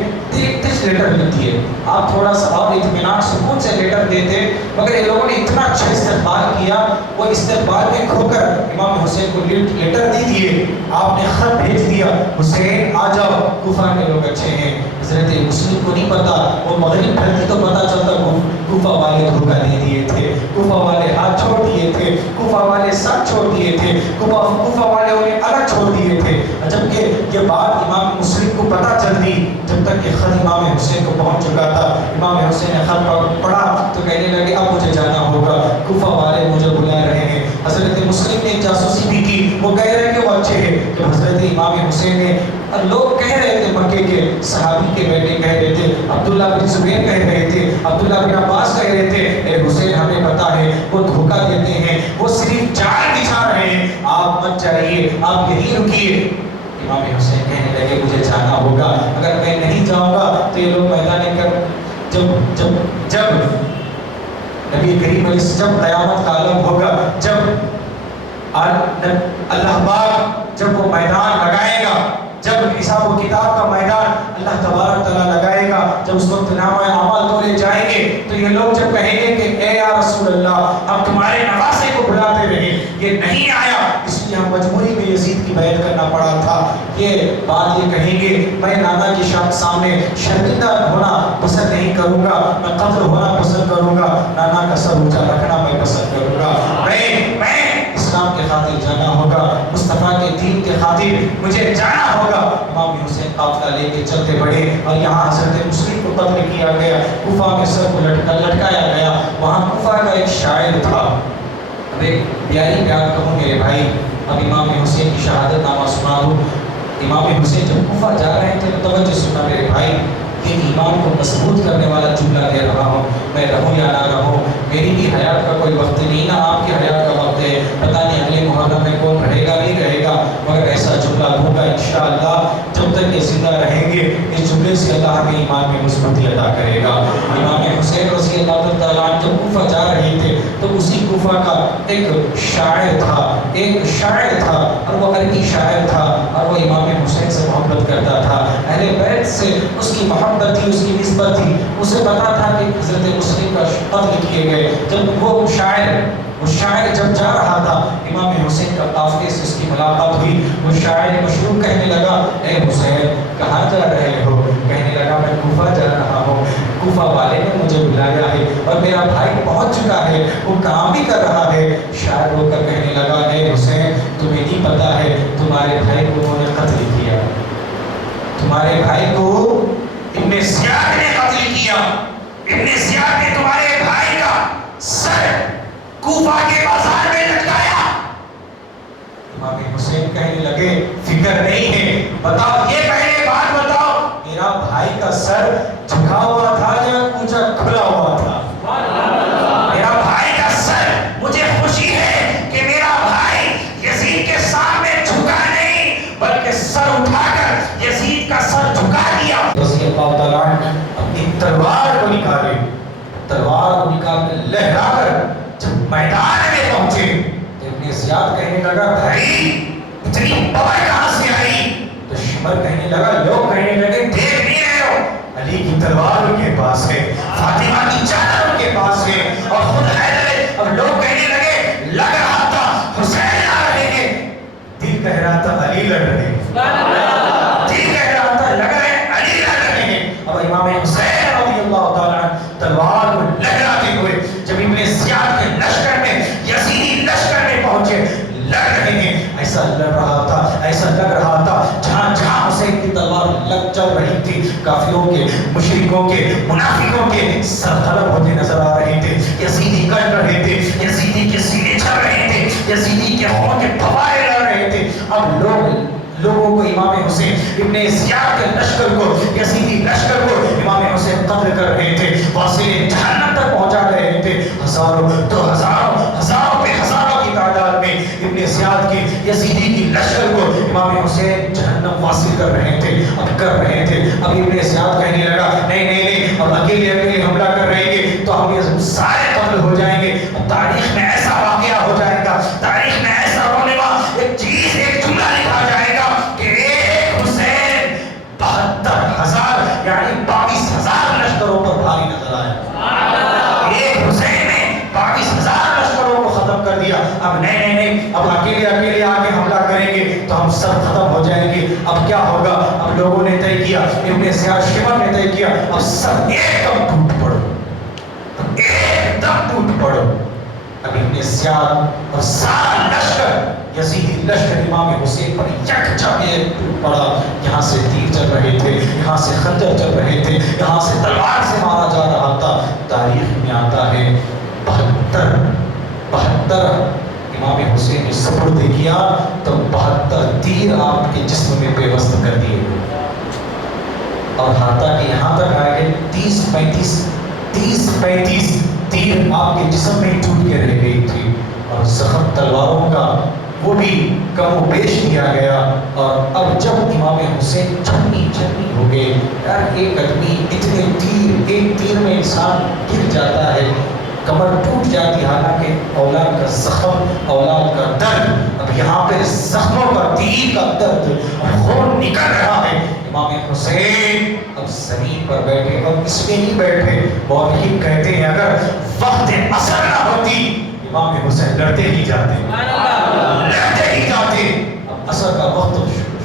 لیٹر لکھتی ہے، آپ تھوڑا سا اور اطمینان سکون سے لیٹر دیتے، مگر یہ لوگوں نے اتنا اچھا استقبال کیا، وہ استقبال میں کھو کر امام حسین کو لیٹر نہیں دیے، آپ نے خط بھیج دیا حسین آ جاؤ، کوفہ کے لوگ اچھے ہیں۔ حضرت مسلم کو نہیں پتا، وہ مغرب پھیلتی تو پتا چلتا کوفہ والے دھوکہ دے دیے تھے، کوفہ والے ہاتھ چھوڑ دیے تھے، کوفہ والے سر چھوڑ دیے تھے، کوفہ والے انہیں الگ چھوڑ دیے تھے۔ جبکہ یہ بات امام مسلم کو پتا چل دی، جب تک کہ خط امام حسین کو پہنچ چکا تھا، امام حسین نے خط پڑھا تو کہنے لگے اب مجھے جانا ہوگا، کوفہ والے مجھے بلا رہے ہیں۔ حضرت مسلم نے جاسوسی بھی کی، وہ کہہ رہے کہ وہ اچھے ہیں، جب حضرت امام حسین نے لوگ کہہ رہے تھے، مکے کے صحابی کے بیٹے کہہ رہے تھے، عبداللہ بن زبیر کہہ رہے تھے، عبداللہ بن عباس کہہ رہے تھے، اے حسین ہمیں پتا ہے وہ دھوکہ دیتے ہیں، وہ صرف جال بچھا رہے ہیں، آپ مت جائیے، آپ یہیں رکیے۔ امام حسین کہنے لگے مجھے جانا ہوگا، اگر میں نہیں جاؤں گا تو یہ لوگ میدان جب نبی کریم علیہ السلام جب قیامت کا عالم ہوگا، جب اللہ پاک جب وہ میدان لگائے گا، جب حساب و کتاب کا میدان اللہ تبارک تعالیٰ لگائے گا، جب اس وقت نامہ اعمال تولے جائیں گے تو یہ لوگ جب کہیں گے کہ اے یا رسول اللہ ہم تمہارے نواسے کو بلاتے رہے، یہ نہیں آیا اس لیے ہم مجبوری میں یزید کی بیعت کرنا پڑا تھا. یہ بات یہ کہیں گے میں نانا کے سامنے شرمندہ ہونا پسند نہیں کروں گا, میں قتل ہونا پسند کروں گا, نانا کا سر اونچا رکھنا میں پسند کروں گا. میں اسلام کے خاطر جانا ہوگا, مصطفیٰ کے دین کے خاطر مجھے جانا ہوگا. امام حسین قافلہ لے کے چلتے بڑھے اور یہاں حضرت مسلم کو قتل کیا گیا, کوفہ کے سر کو لٹکایا گیا. وہاں کوفہ کا ایک شاعر تھا. اب ایک پیاری بات کہوں میرے بھائی, اب امام حسین کی شہادت نامہ سنا دو. امام حسین جب کوفہ جا رہے تھے تو توجہ سننا میرے بھائی, یہ ایمان کو مضبوط کرنے والا جملہ دے رہا ہوں. میں رہوں یا نہ رہوں, میری بھی حیات کا کوئی وقت نہیں, نہ آپ کی حیات کا وقت ہے. پتہ نہیں اگلے محرم میں کون رہے گا نہیں رہے گا, مگر ایسا جملہ دوں گا انشاءاللہ. جب تک یہ زندہ رہیں گے اس جملے سے اللہ ہمیں ایمان میں مضبوطی عطا کرے گا. امام حسین رضی اللہ تعالیٰ عنہ جب کوفہ جا رہے تھے تو اسی کوفہ کا ایک شاعر تھا اور وہ عربی شاعر تھا اور وہ امام حسین سے محبت کرتا تھا. اہل بیت سے اس کی محبت تھی, اس کی نسبت تھی. اسے پتا تھا کہ حضرت مسلم کا قتل کیے گئے. جب وہ شاعر جب جا رہا تھا امام حسین کا قافلے سے اس کی ملاقات ہوئی. وہ شاعر مشروع کہنے لگا, اے حسین کہاں جا رہے ہو؟ کہنے لگا میں کوفہ جا رہا ہوں, کوفہ والے نے مجھے بلایا ہے اور میرا بھائی پہنچ چکا ہے, وہ کام بھی کر رہا ہے. شاعر ہو کر کہنے لگا, اے حسین تمہیں نہیں پتا ہے تمہارے بھائی کو انہوں نے قتل کیا, تمہارے بھائی کو ابن زیاد نے قتل کیا. ابن زیاد نے تمہارے بھائی کا سر کوفہ کے بازار میں لٹکایا. امام حسین کہنے لگے فکر نہیں ہے, بتاؤ یہ پہلے بات بتاؤ, میرا بھائی کا سر جھکا ہوا تھا یا اونچا کھلا ہوا تھا؟ میرا بھائی کا سر, مجھے خوشی ہے کہ میرا بھائی یزید کے سامنے جھکا نہیں بلکہ سر اٹھا کر یزید کا سر جھکا دیا. رضی اللہ تعالیٰ عنہ اپنی تلوار کو نکالے, تلوار کو نکال کر لہرا کر جب میدان میں پہنچے تو ابن زیاد کہنے لگا, بھائی اتنی پاور کہاں سے آئی؟ تو شمر کہنے لگا, لوگ کہنے لگے دیکھ نہیں رہے ہو, علی کی تلوار ان کے پاس ہے, فاطمہ کی چادر ان کے پاس ہے, اور خود حیدر. اب لوگ کہنے لگے لگ رہا تھا حسین آ رہے ہیں, دل کہہ رہا تھا علی لڑ رہے ہیں, دل کہہ رہا تھا لگ رہے ہیں علی لڑ رہے ہیں. اب امام حسین رضی اللہ تعالیٰ عنہ تلوار کو لہراتے ہوئے جب ابن زیاد کے لشکر میں, یزیدی لشکر میں پہنچے, لڑ رہے ہیں. ایسا لڑ رہا تھا, ایسا لگ رہا تھا جہاں جہاں حسین کی تلوار لگ چل رہی تھی کافروں کے, مشرکوں کے, منافقوں کے سر طلب ہوتے نظر آ رہے تھے. یزیدی کٹ رہے تھے, یزیدی کے سینے چل رہے تھے, یزیدی کے خون کے فوارے لڑ رہے تھے. اب لوگوں کو امام حسین ابن زیاد کے لشکر کو, یزیدی لشکر کو امام حسین قتل کر رہے تھے, واصل جہنم تک پہنچا رہے تھے. ہزاروں تو ہزاروں پہ ہزاروں کی تعداد میں ابن زیاد کی, یزیدی کی لشکر کو امام حسین جہنم واصل کر رہے تھے. اب ابن زیاد کہنے لگا نہیں, اب اکیلے حملہ کر رہے گے تو ہم یہ سارے قتل ہو جائیں گے. اب تاریخ میں ایسا واقعہ ہو جائے گا, تاریخ میں ایسا ہونے والا ایک چیز, ایک جملہ لکھا جائے گا کہ ایک حسین 72,000 یعنی 22,000 لشکروں پر بھاری نظر آیا. ایک حسین نے 22,000 لشکروں کو ختم کر دیا. اب نہیں, اب اکیلے آ کے حملہ کریں گے تو ہم سب ختم ہو جائیں گے. اب کیا ہوگا؟ اب لوگوں نے طے کیا, ابن زیاد شمر نے طے کیا, اب سب ایک دم ٹوٹ پڑو, ایک دم ٹوٹ پڑو. اب ابن زیاد اور سارا لشکر, یزیدی لشکر امام حسین پر یکجا ٹوٹ پڑا. یہاں سے تیر چل رہے تھے, یہاں سے خنجر چل رہے تھے, یہاں سے تلوار سے مارا جا رہا تھا. تاریخ میں آتا ہے 72 امام حسین نے سپرد کیا تو 72 تیر آپ کے جسم میں پیوست کر دیے اور حتیٰ کہ یہاں تک آئے گئے 30-35 تیر آپ کے جسم میں ٹوٹ کے رہ گئی تھی. اور زخم تلواروں کا وہ بھی کم و بیش کیا گیا. اور اب جب امام حسین چھنی ہو گئے, یار ایک آدمی اتنے تیر, ایک تیر میں انسان گر جاتا ہے, کمر ٹوٹ جاتی, حالانکہ اولاد کا زخم, اولاد کا درد. اب یہاں پہ زخموں کا, تیر کا درد, خون نکل رہا ہے. امام حسین اب زمین پر بیٹھے, اور اس میں نہیں بیٹھے, مورخین کہتے ہیں اگر وقت عصر نہ ہوتی امام حسین لڑتے ہی جاتے. اب عصر کا وقت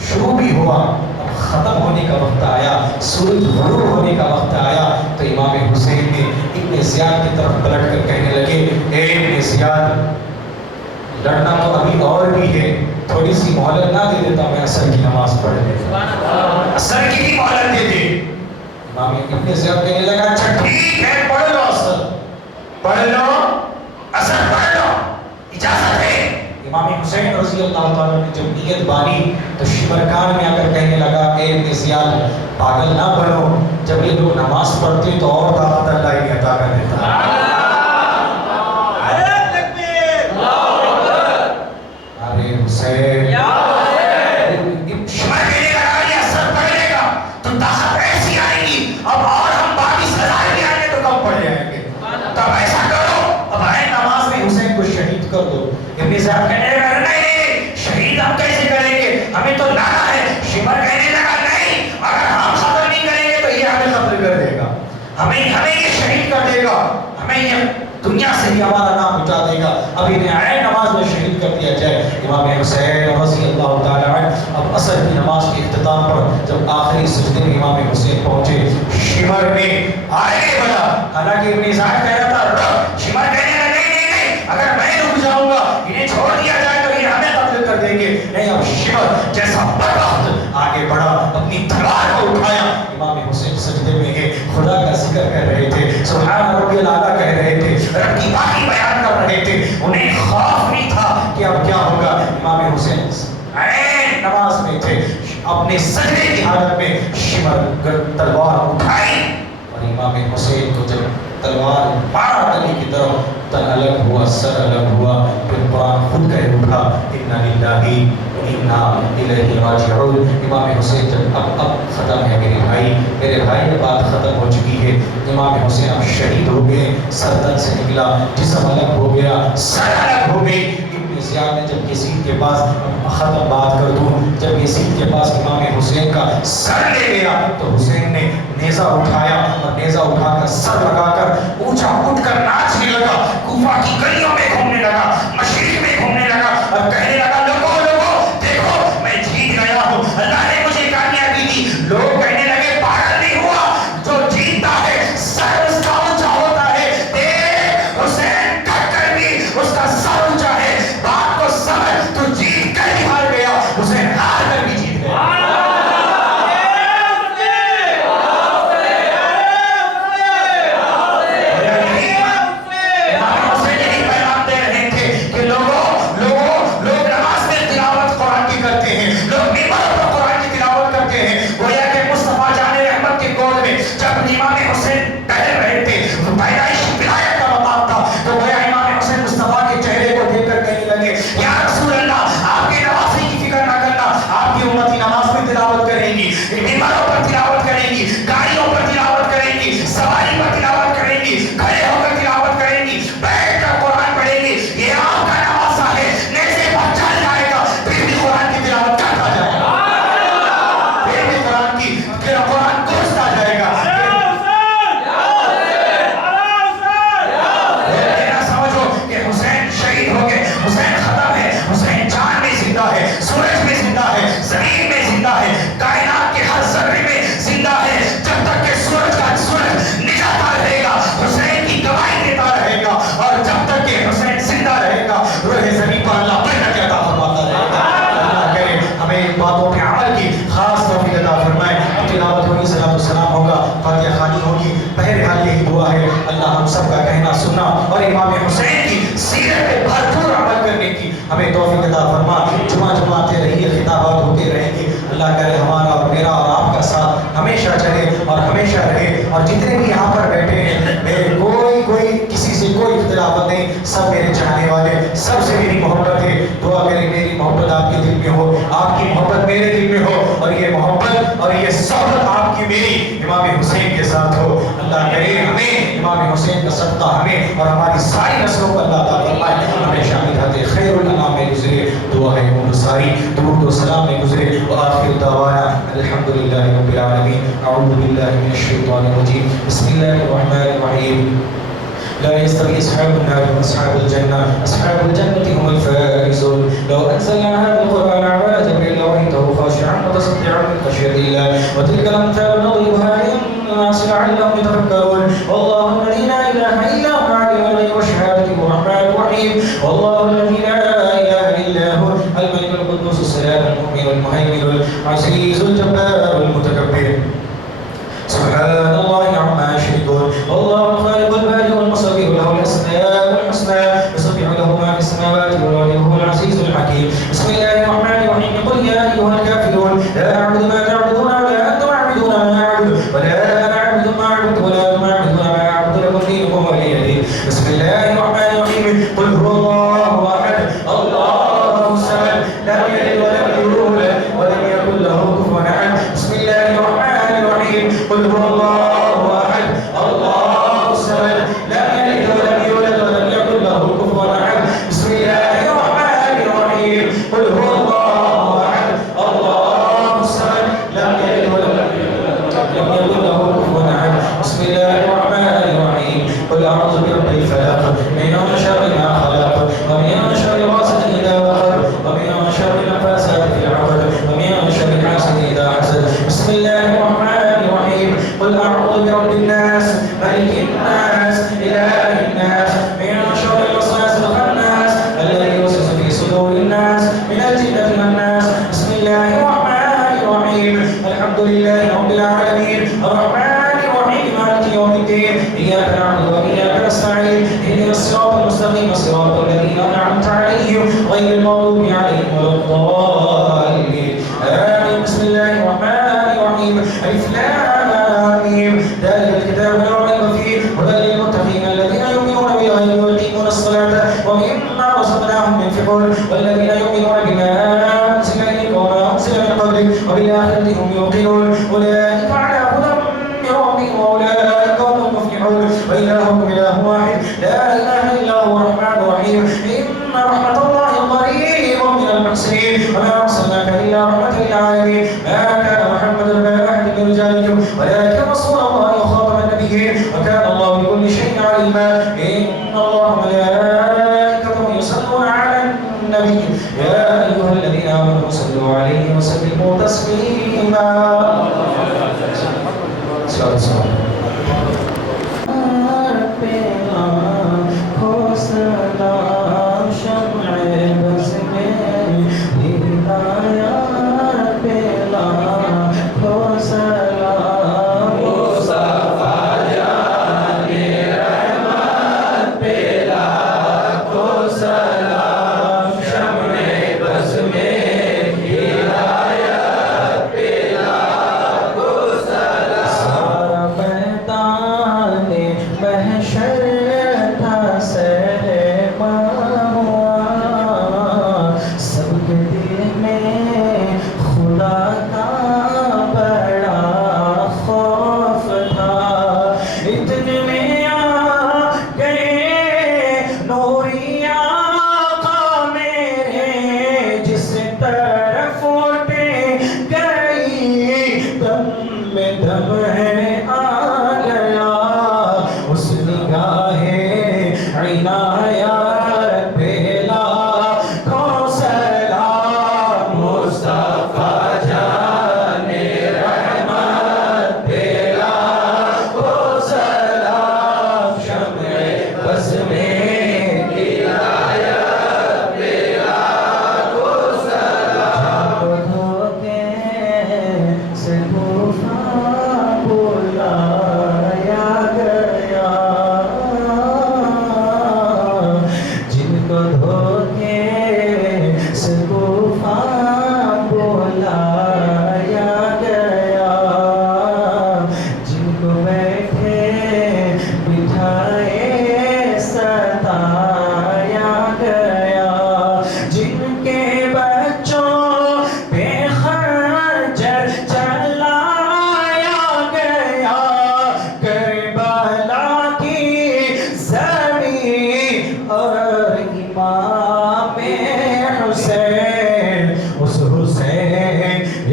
شروع بھی ہوا، اب ختم ہونے کا وقت آیا، سورج غروب ہونے کا وقت آیا، تو امام حسین نے ابن زیاد کی طرف پلٹ کر کہنے لگے، اے ابن زیاد، لڑنا تو ابھی اور بھی ہے، تھوڑی سی مہلت نہ دے دیتا، میں عصر کی نماز پڑھ لیتا، عصر کی بھی مہلت دے دے۔ امام ابن زیاد کہنے لگا، اچھا ٹھیک ہے، پڑھ لو عصر، پڑھ لو عصر، پڑھ لو، اجازت ہے۔ امام حسین رضی اللہ تعالیٰ نے جب نیت بانی تو شمرکان میں آ کر کہنے لگا، اے ابن زیاد، پاگل نہ بنو، جب یہ لوگ نماز پڑھتے تو اور طاقت اللہ انہیں عطا کر دیتا۔ ارے حسین، شمر کہنے لگا، یہ اثر پڑھنے کا تو طاقت ایسی آئے گی، اب اور ہم باقی سزائیں بھی آئیں گے تو کم پڑھ جائیں گے، تب ایسا کرو، اب آئے نماز میں حسین کو شہید کر دو۔ ابن زیاد کہنے لگا، نہیں، شہید ہم کیسے کریں گے، ہمیں تو لانا ہے۔ شمر کہنے لگا، نہیں، اگر ہم ختم نہیں کریں گے تو یہ ہمیں قتل کر دے گا، ہمیں یہ شہید کر دے گا، ہمیں یہ دنیا سے ہی ہمارا نام مٹا دے گا، اب انہیں عین نماز میں شہید کر دیا جائے۔ امام حسین رضی اللہ تعالیٰ عنہ اب عصر کی نماز کے اختتام پر جب آخری سجدے میں امام حسین پہنچے، شمر نے آگے بڑھا، حالانکہ ابن زیاد کہہ رہا تھا رک، شمر کہنے لگا، نہیں، اگر میں رک جاؤں گا، انہیں چھوڑ دیا جائے تو یہ ہمیں قتل کر دیں گے، نہیں، اب شمر جیسا بدبخت آگے بڑھا، اپنی تلوار کو اٹھایا۔ امام حسین سجدے میں ہے، خدا کا ذکر کر رہے تھے، سبحان ربی الاعلیٰ کہہ رہے تھے، رب کی باقی بیان کر رہے تھے، انہیں خوف نہیں تھا کہ اب کیا ہوگا۔ امام حسین عین نماز میں تھے، اپنے سجدے کی حالت میں شمر تلوار اٹھائی اور امام حسین کو جب تلوار مارا تلی کی طرف، تن الگ ہوا، سر الگ ہوا، پھر قرآن خود کہہ اٹھا، اِنَّا لِلَّهِ وَإِنَّا إِلَيْهِ رَاجِعُونَ۔ امام حسین جب اب ختم ہے میرے بھائی یہ بات ختم ہو چکی ہے، امام حسین اب شہید ہو گئے، سر تن سے نکلا، جسم الگ ہو گیا، سر الگ ہو گئی۔ ابن زیاد نے جب یزید کے پاس، ختم بات کر دوں، جب یزید کے پاس امام حسین کا سر لے گیا تو حسین نے نیزہ اٹھایا اور نیزہ اٹھا کر سر لگا کر اونچا اٹھ کر ناچنے لگا، کوفہ کی گلیوں میں گھومنے لگا، مشرق میں گھومنے لگا اور کہنے لگا، لوگوں دیکھو میں جیت گیا ہوں، اللہ نے مجھے کامیابی دی۔ لوگ کہنے لگے، پاگل نہیں ہوا، جو جیتتا ہے سر اس کا اونچا ہوتا ہے، دیکھ حسین کٹ کر بھی اس کا سر اونچا ہے، بات کو سمجھ، تو جیت کر بھی ہار گیا، حسین ہار کر بھی جیت گیا۔ سب کا کہنا سننا اور امام حسین کی سیرت پہ بھرپور عمل کرنے کی ہمیں توفیق عطا فرما۔ جمعہ آتے رہیے، خطابات ہوتے رہیں گے، اللہ کرے ہمارا اور میرا اور آپ کا ساتھ ہمیشہ چلے اور ہمیشہ رہے، اور جتنے بھی یہاں پر بیٹھے ہیں میرے کوئی کسی سے کوئی اختلاف نہیں، سب میرے چاہنے والے، سب سے میری محبت ہے، دعا کریں میری محبت آپ کے دل میں ہو، آپ کی محبت میرے دل میں ہو، اور یہ محبت اور یہ صحبت آپ کی میری امام حسین کے ساتھ ہو۔ اللہ کرے ہمیں امام حسین کا صدقہ ہمیں اور ہماری ساری نسلوں کو اللہ تعالیٰ فرمائے، ہمیشہ مدحت خیر الانام میں گزرے، دعا ہے عمر ساری، درود و سلام میں گزرے، وآخر دعوانا الحمدللہ رب العالمین۔ اعوذ باللہ من الشیطان الرجیم، بسم اللہ الرحمن الرحیم۔ لا يستوي أصحاب النار وأصحاب الجنة، أصحاب الجنة هم الفائزون۔ لو أنزلنا هذا القرآن على جبل رأيته خاشعا متصدعا من خشية الله وتلك الأمثال نضربها للناس لعلهم يتفكرون والله الذي لا إله إلا هو عالم الغيب والشهادة هو الرحمن الرحيم والله الذي لا إله إلا هو الملك القدوس السلام المؤمن المهيمن العزيز الجبار المتكبر سبحان الله عما يشركون والله الخالق البارئ المصور له الأسماء الحسنى يسبح له ما في السماوات والأرض وهو العزيز الحكيم بسم الله الرحمن الرحيم قل يا أيها الكافرون لا أعبد ما تعبدون ولا أنتم عابدون ما أعبد ولا أنا أعبد ما أعبد ولا أنتم عابدون ما أعبد لكم دينكم ولي دين بسم الله الرحمن الرحيم قل هو الله أحد الله الصمد لم يلد ولم يولد ولم يكن له كفوا أحد بسم الله الرحمن الرحيم قل هو الله أحد الله الصمد لم يلد ولم يولد ولم يكن له كفوا أحد بسم الله الرحمن الرحيم قل هو الله أحد الله الصمد لم يلد ولم يكن له كفوا أحد بسم الله الرحمن الرحيم قل أعوذ برب الفلق من شر ما خلق ومن شر غاسق إذا وقب ومن شر النفاثات في العقد ومن شر حاسد إذا حسد بسم الله الرحمن الرحيم قل أعوذ برب الناس ملك الناس إله الناس من شر الوسواس الخناس الذي يوسوس في صدور الناس من الجنة والناس بسم الله الرحمن الرحيم الحمد لله رب العالمين الرحمن الرحيم مالك يوم الدين إياك نعبد وإياك نستعين اهدنا الصراط المستقيم صراط الذين أنعمت عليهم غير المغضوب عليهم ولا الضالين آمين بسم الله الرحمن الرحيم ألف لام ميم ذلك الكتاب لا ريب فيه هدى للمتقين الذين يؤمنون بالغيب ويقيمون الصلاة ومما رزقناهم ينفقون والذين يؤمنون بما أنزل إليك وما أنزل من قبلك وبالآخرة هم يوقنون أولئك على هدى من ربهم وأولئك هم المفلحون وإلهكم إله واحد لا إله إلا هو الرحمن الرحيم إن رحمة الله قريب من المحسنين وما أرسلناك إلا رحمة للعالمين ما كان محمد أبا أحد من رجالكم ولكن رسول الله وخاتم النبيين وكان الله بكل شيء عليما إن الله وملائكته يصلون على النبي يا أيها الذين آمنوا صلوا عليه وسلموا تسليما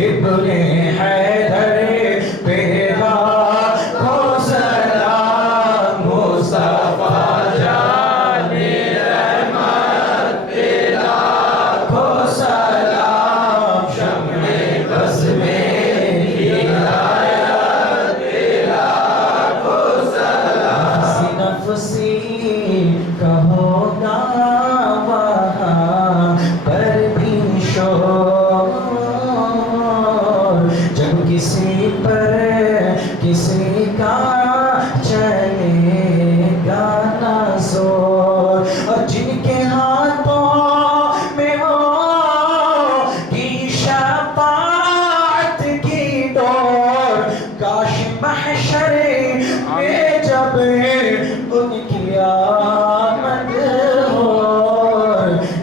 ابن حیدر پیدا کو نہ چلے گا نہ زور، اور جن کے ہاتھوں میں ہو کی شفاعت کی ڈور، کاش محشر میں جب ان کی آمد ہو،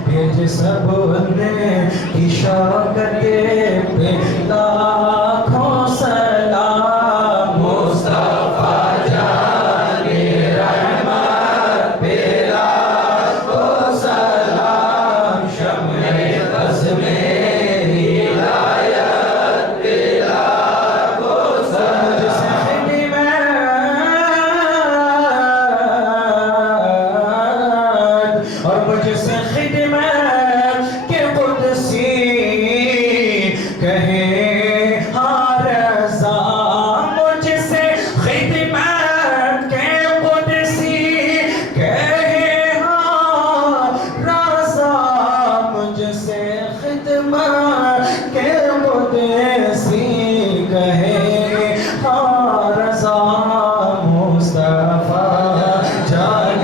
بھیج سب نے کی شوکت پہ لاکھوں سلام، مصطفیٰ جان رحمت پہ لاکھوں سلام، شمع بز میں ہدایت پہ لاکھوں سلام، اور مجھ سے خدمت کے قدسی کہے ہاں رضا، مجھ سے خدمت کے قدسی کہے ہاں رضا، مجھ سے خدمت کے قدسی کہے ہاں رضا، مصطفیٰ جان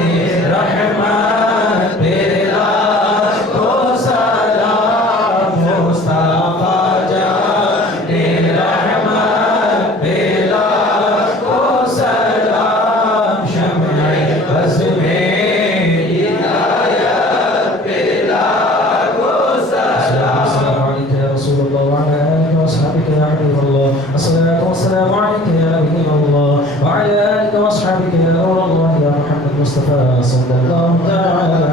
رحمت پہ لاکھوں سلام، مصطفیٰ جان رحمت پہ لاکھوں سلام، شمع بز میں ہدایت پہ لاکھوں سلام، السلام علیکم یا رسول اللہ وعلى آلہ وصحبہ یا حبیب اللہ، الصلاة والسلام علیکم یا نبی اللہ وعلى آلہ وصحبہ یا نور اللہ یا محمد مصطفیٰ صلی اللہ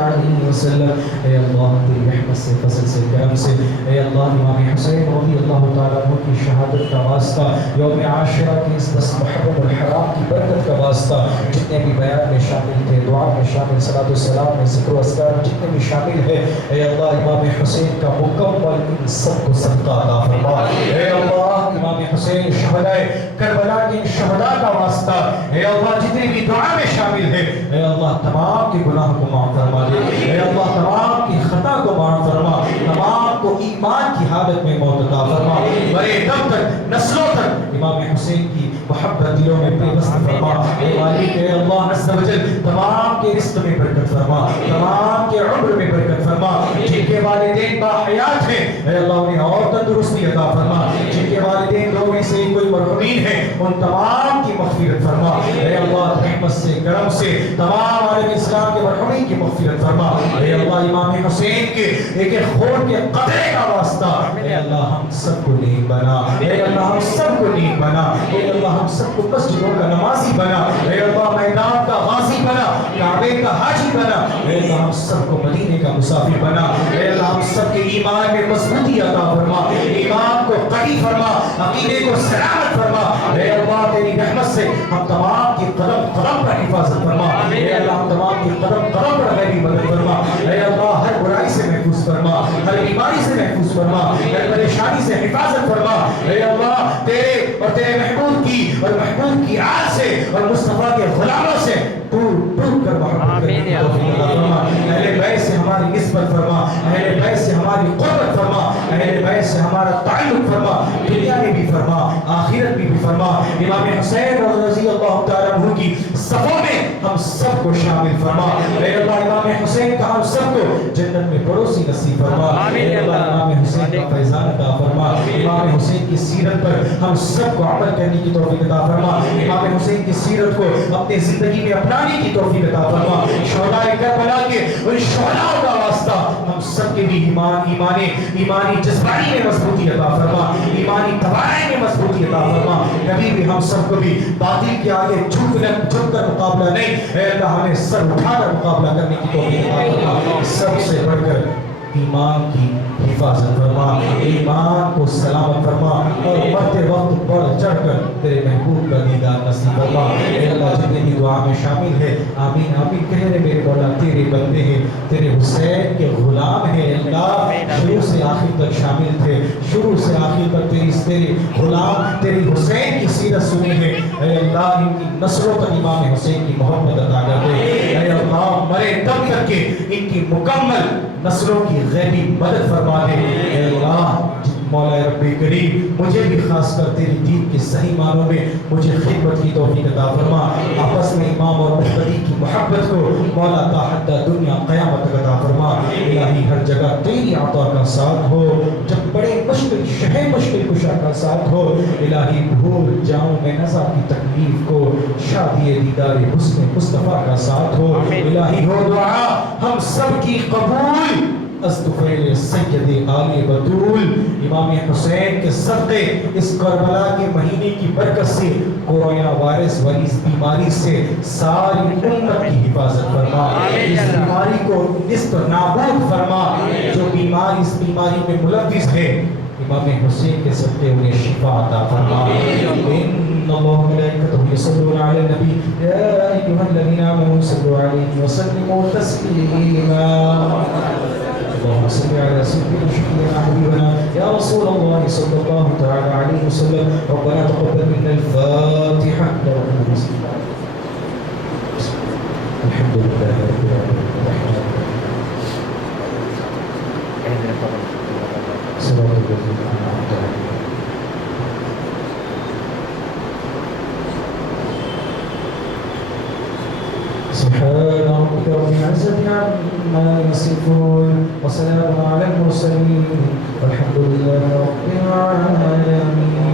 علیہ وسلم۔ اے اللہ تیری رحمت سے، فضل سے، کرم سے، اے اللہ امام حسین رضی اللہ تعالیٰ عنہ کی شہادت کا واسطہ، یوم عاشورہ کی اس 10 محرم الحرام کی برکت کا واسطہ، جتنے بھی بیان میں شامل تھے، دعا میں شامل، صلاۃ والسلام میں، ذکر و اذکار جتنے بھی شامل ہے، اے اللہ امام حسین کا مکمل ان سب کو صدقہ عطا فرما۔ اے اللہ امام حسین شہداء کربلا کے شہداء کا واسطہ، اے اللہ جتنے بھی دعا میں شامل ہے، اے اللہ تمام کے گناہ کو معاف فرما دے، اے اللہ تمام کی خطا کو معاف فرما، تمام کو ایمان کی حالت میں موت عطا فرما، برے دم تک، نسلوں تک امام حسین کی محبت دلوں میں پیوست فرما۔ اے مالک اے اللہ عز و جل تمام کے رزق میں برکت فرما، تمام کے عمر میں برکت فرما، جن کے والدین باحیات ہیں اے اللہ انہیں اور تندرستی عطا فرما، جن کے والدین لوگوں سے کوئی مرحومین ہیں ان تمام کی مغفرت فرما، اے اللہ رحمت سے، کرم سے تمام عالم اسلام کے مرحومین کی مغفرت فرما، اے اللہ امام حسین کے ایک ایک خون کے قطرے کا واسطہ، اے اللہ ہم سب کو نیک بنا، اے اللہ ہم سب کو نیک بنا، اے اللہ ہم سب کو مسجدوں کا نمازی بنا، اے اللہ میدان کا غازی بنا، کعبے کا حاجی بنا، اے اللہ ہم سب کو مدینے کا مسافر بنا، اے اللہ ہم سب کے ایمان میں مضبوطی عطا فرما، ایمان کو قوی فرما، عقیدے کو سلامت فرما، اے اللہ تیری رحمت سے ہم تمام کی قدم قدم پر حفاظت فرما، اے اللہ ہم تمام کی قدم قدم پر غیبی مدد فرما، اے اللہ ہر برائی سے محفوظ فرما، ہر بیماری سے محفوظ فرما، ہر پریشانی سے حفاظت فرما، اے اللہ تیرے اور تیرے محبوب کی اور محبوب کی آل سے اور مصطفیٰ کے غلاموں سے ٹوٹ ٹوٹ کر محبت کرنے کی توفیق عطا فرما، اہل بیت سے ہماری نسبت فرما، اہل بیت سے ہماری قربت فرما، اہل بیت سے ہمارا تعلق فرما، دنیا میں بھی فرما، آخرت میں بھی فرما، امام حسین رضی اللہ تعالیٰ عنہ کی صفوں میں ہم سب کو شامل فرما، اے اللہ امام حسین کا ہم سب کو جنت میں پڑوسی نصیب فرما، اے اللہ امام حسین کا فیضان عطا فرما، امام حسین کی سیرت پر ہم سب کو عمل کرنے کی توفیق عطا فرما، امام حسین کی سیرت کو اپنی زندگی میں اپنانے کی توفیق عطا فرما، شہداء کربلا کے ان شہداء کا واسطہ ہم سب کے بھی ایمانی جذباتی میں مضبوطی عطا فرما، ایمانی توانائی میں مضبوطی عطا فرما، کبھی بھی ہم سب کو بھی باطل کے آگے جھک کر مقابلہ نہیں، اے اللہ ہمیں سر اٹھا کر مقابلہ کرنے کی توفیق عطا فرما، سب سے بڑھ کر ایمان کی حفاظت فرما، ایمان کو سلامت فرما، اور مرتے وقت بڑھ چڑھ کر تیرے محبوب کا دیدار نصیب فرما، اے اللہ جتنے بھی دعا میں شامل ہے آمین آمین کہہ رہے میرے مولا، تیرے بندے ہیں، تیرے حسین کے غلام ہیں، اللہ شروع سے آخر تک شامل تھے، شروع سے آخر تک تیرے غلام تیری حسین کی سیرت سنی ہے، اے اللہ ان کی نسلوں تک امام حسین کی محبت عطا کر دے، اے اللہ مرے دم تک کے ان کی مکمل نسلوں کی غیبی مدد فرما دے، اے اللہ مولا رب کریم مجھے بھی خاص کر تیری دین کے صحیح معنوں میں مجھے خدمت کی توفیق عطا فرما. آپس میں امام اور مقتدی کی محبت کو مولا تا حتی دنیا قیامت عطا فرما. الہی ہر جگہ تیری عطا کا ساتھ ہو. جب بڑے مشکل شہ مشکل کشا کا ساتھ ہو. الہی بھول جاؤں میں نزا کی تکلیف کو. شادی دیدار حسن مصطفیٰ کا ساتھ ہو. الہی ہو دعا ہم سب کی قبول. استغفر سید آل بطول. امام حسین کے صدقے اس کربلا کے مہینے کی برکت سے کورونا وائرس والی اس بیماری سے ساری امت کی حفاظت فرما. اس بیماری کو نصف نابود فرما. جو بیمار اس بیماری میں ملوث ہے امام حسین کے صدقے انہیں شفا عطا فرما. ان اللہ ملائکتہ یصلون علی النبی یا ایھا الذین آمنوا صلوا علیہ وسلموا تسلیما. اللهم صل على سيدنا وشفيعنا حبيبنا يا رسول الله صلى الله تعالى عليه وسلم. ربنا تقبل منا الفاتحة. الحمد لله رب العالمين. صراط الذين أنعمت عليهم. سبحان ربك رب العزة عما يصفون وسلام على المرسلين والحمد لله رب العالمين.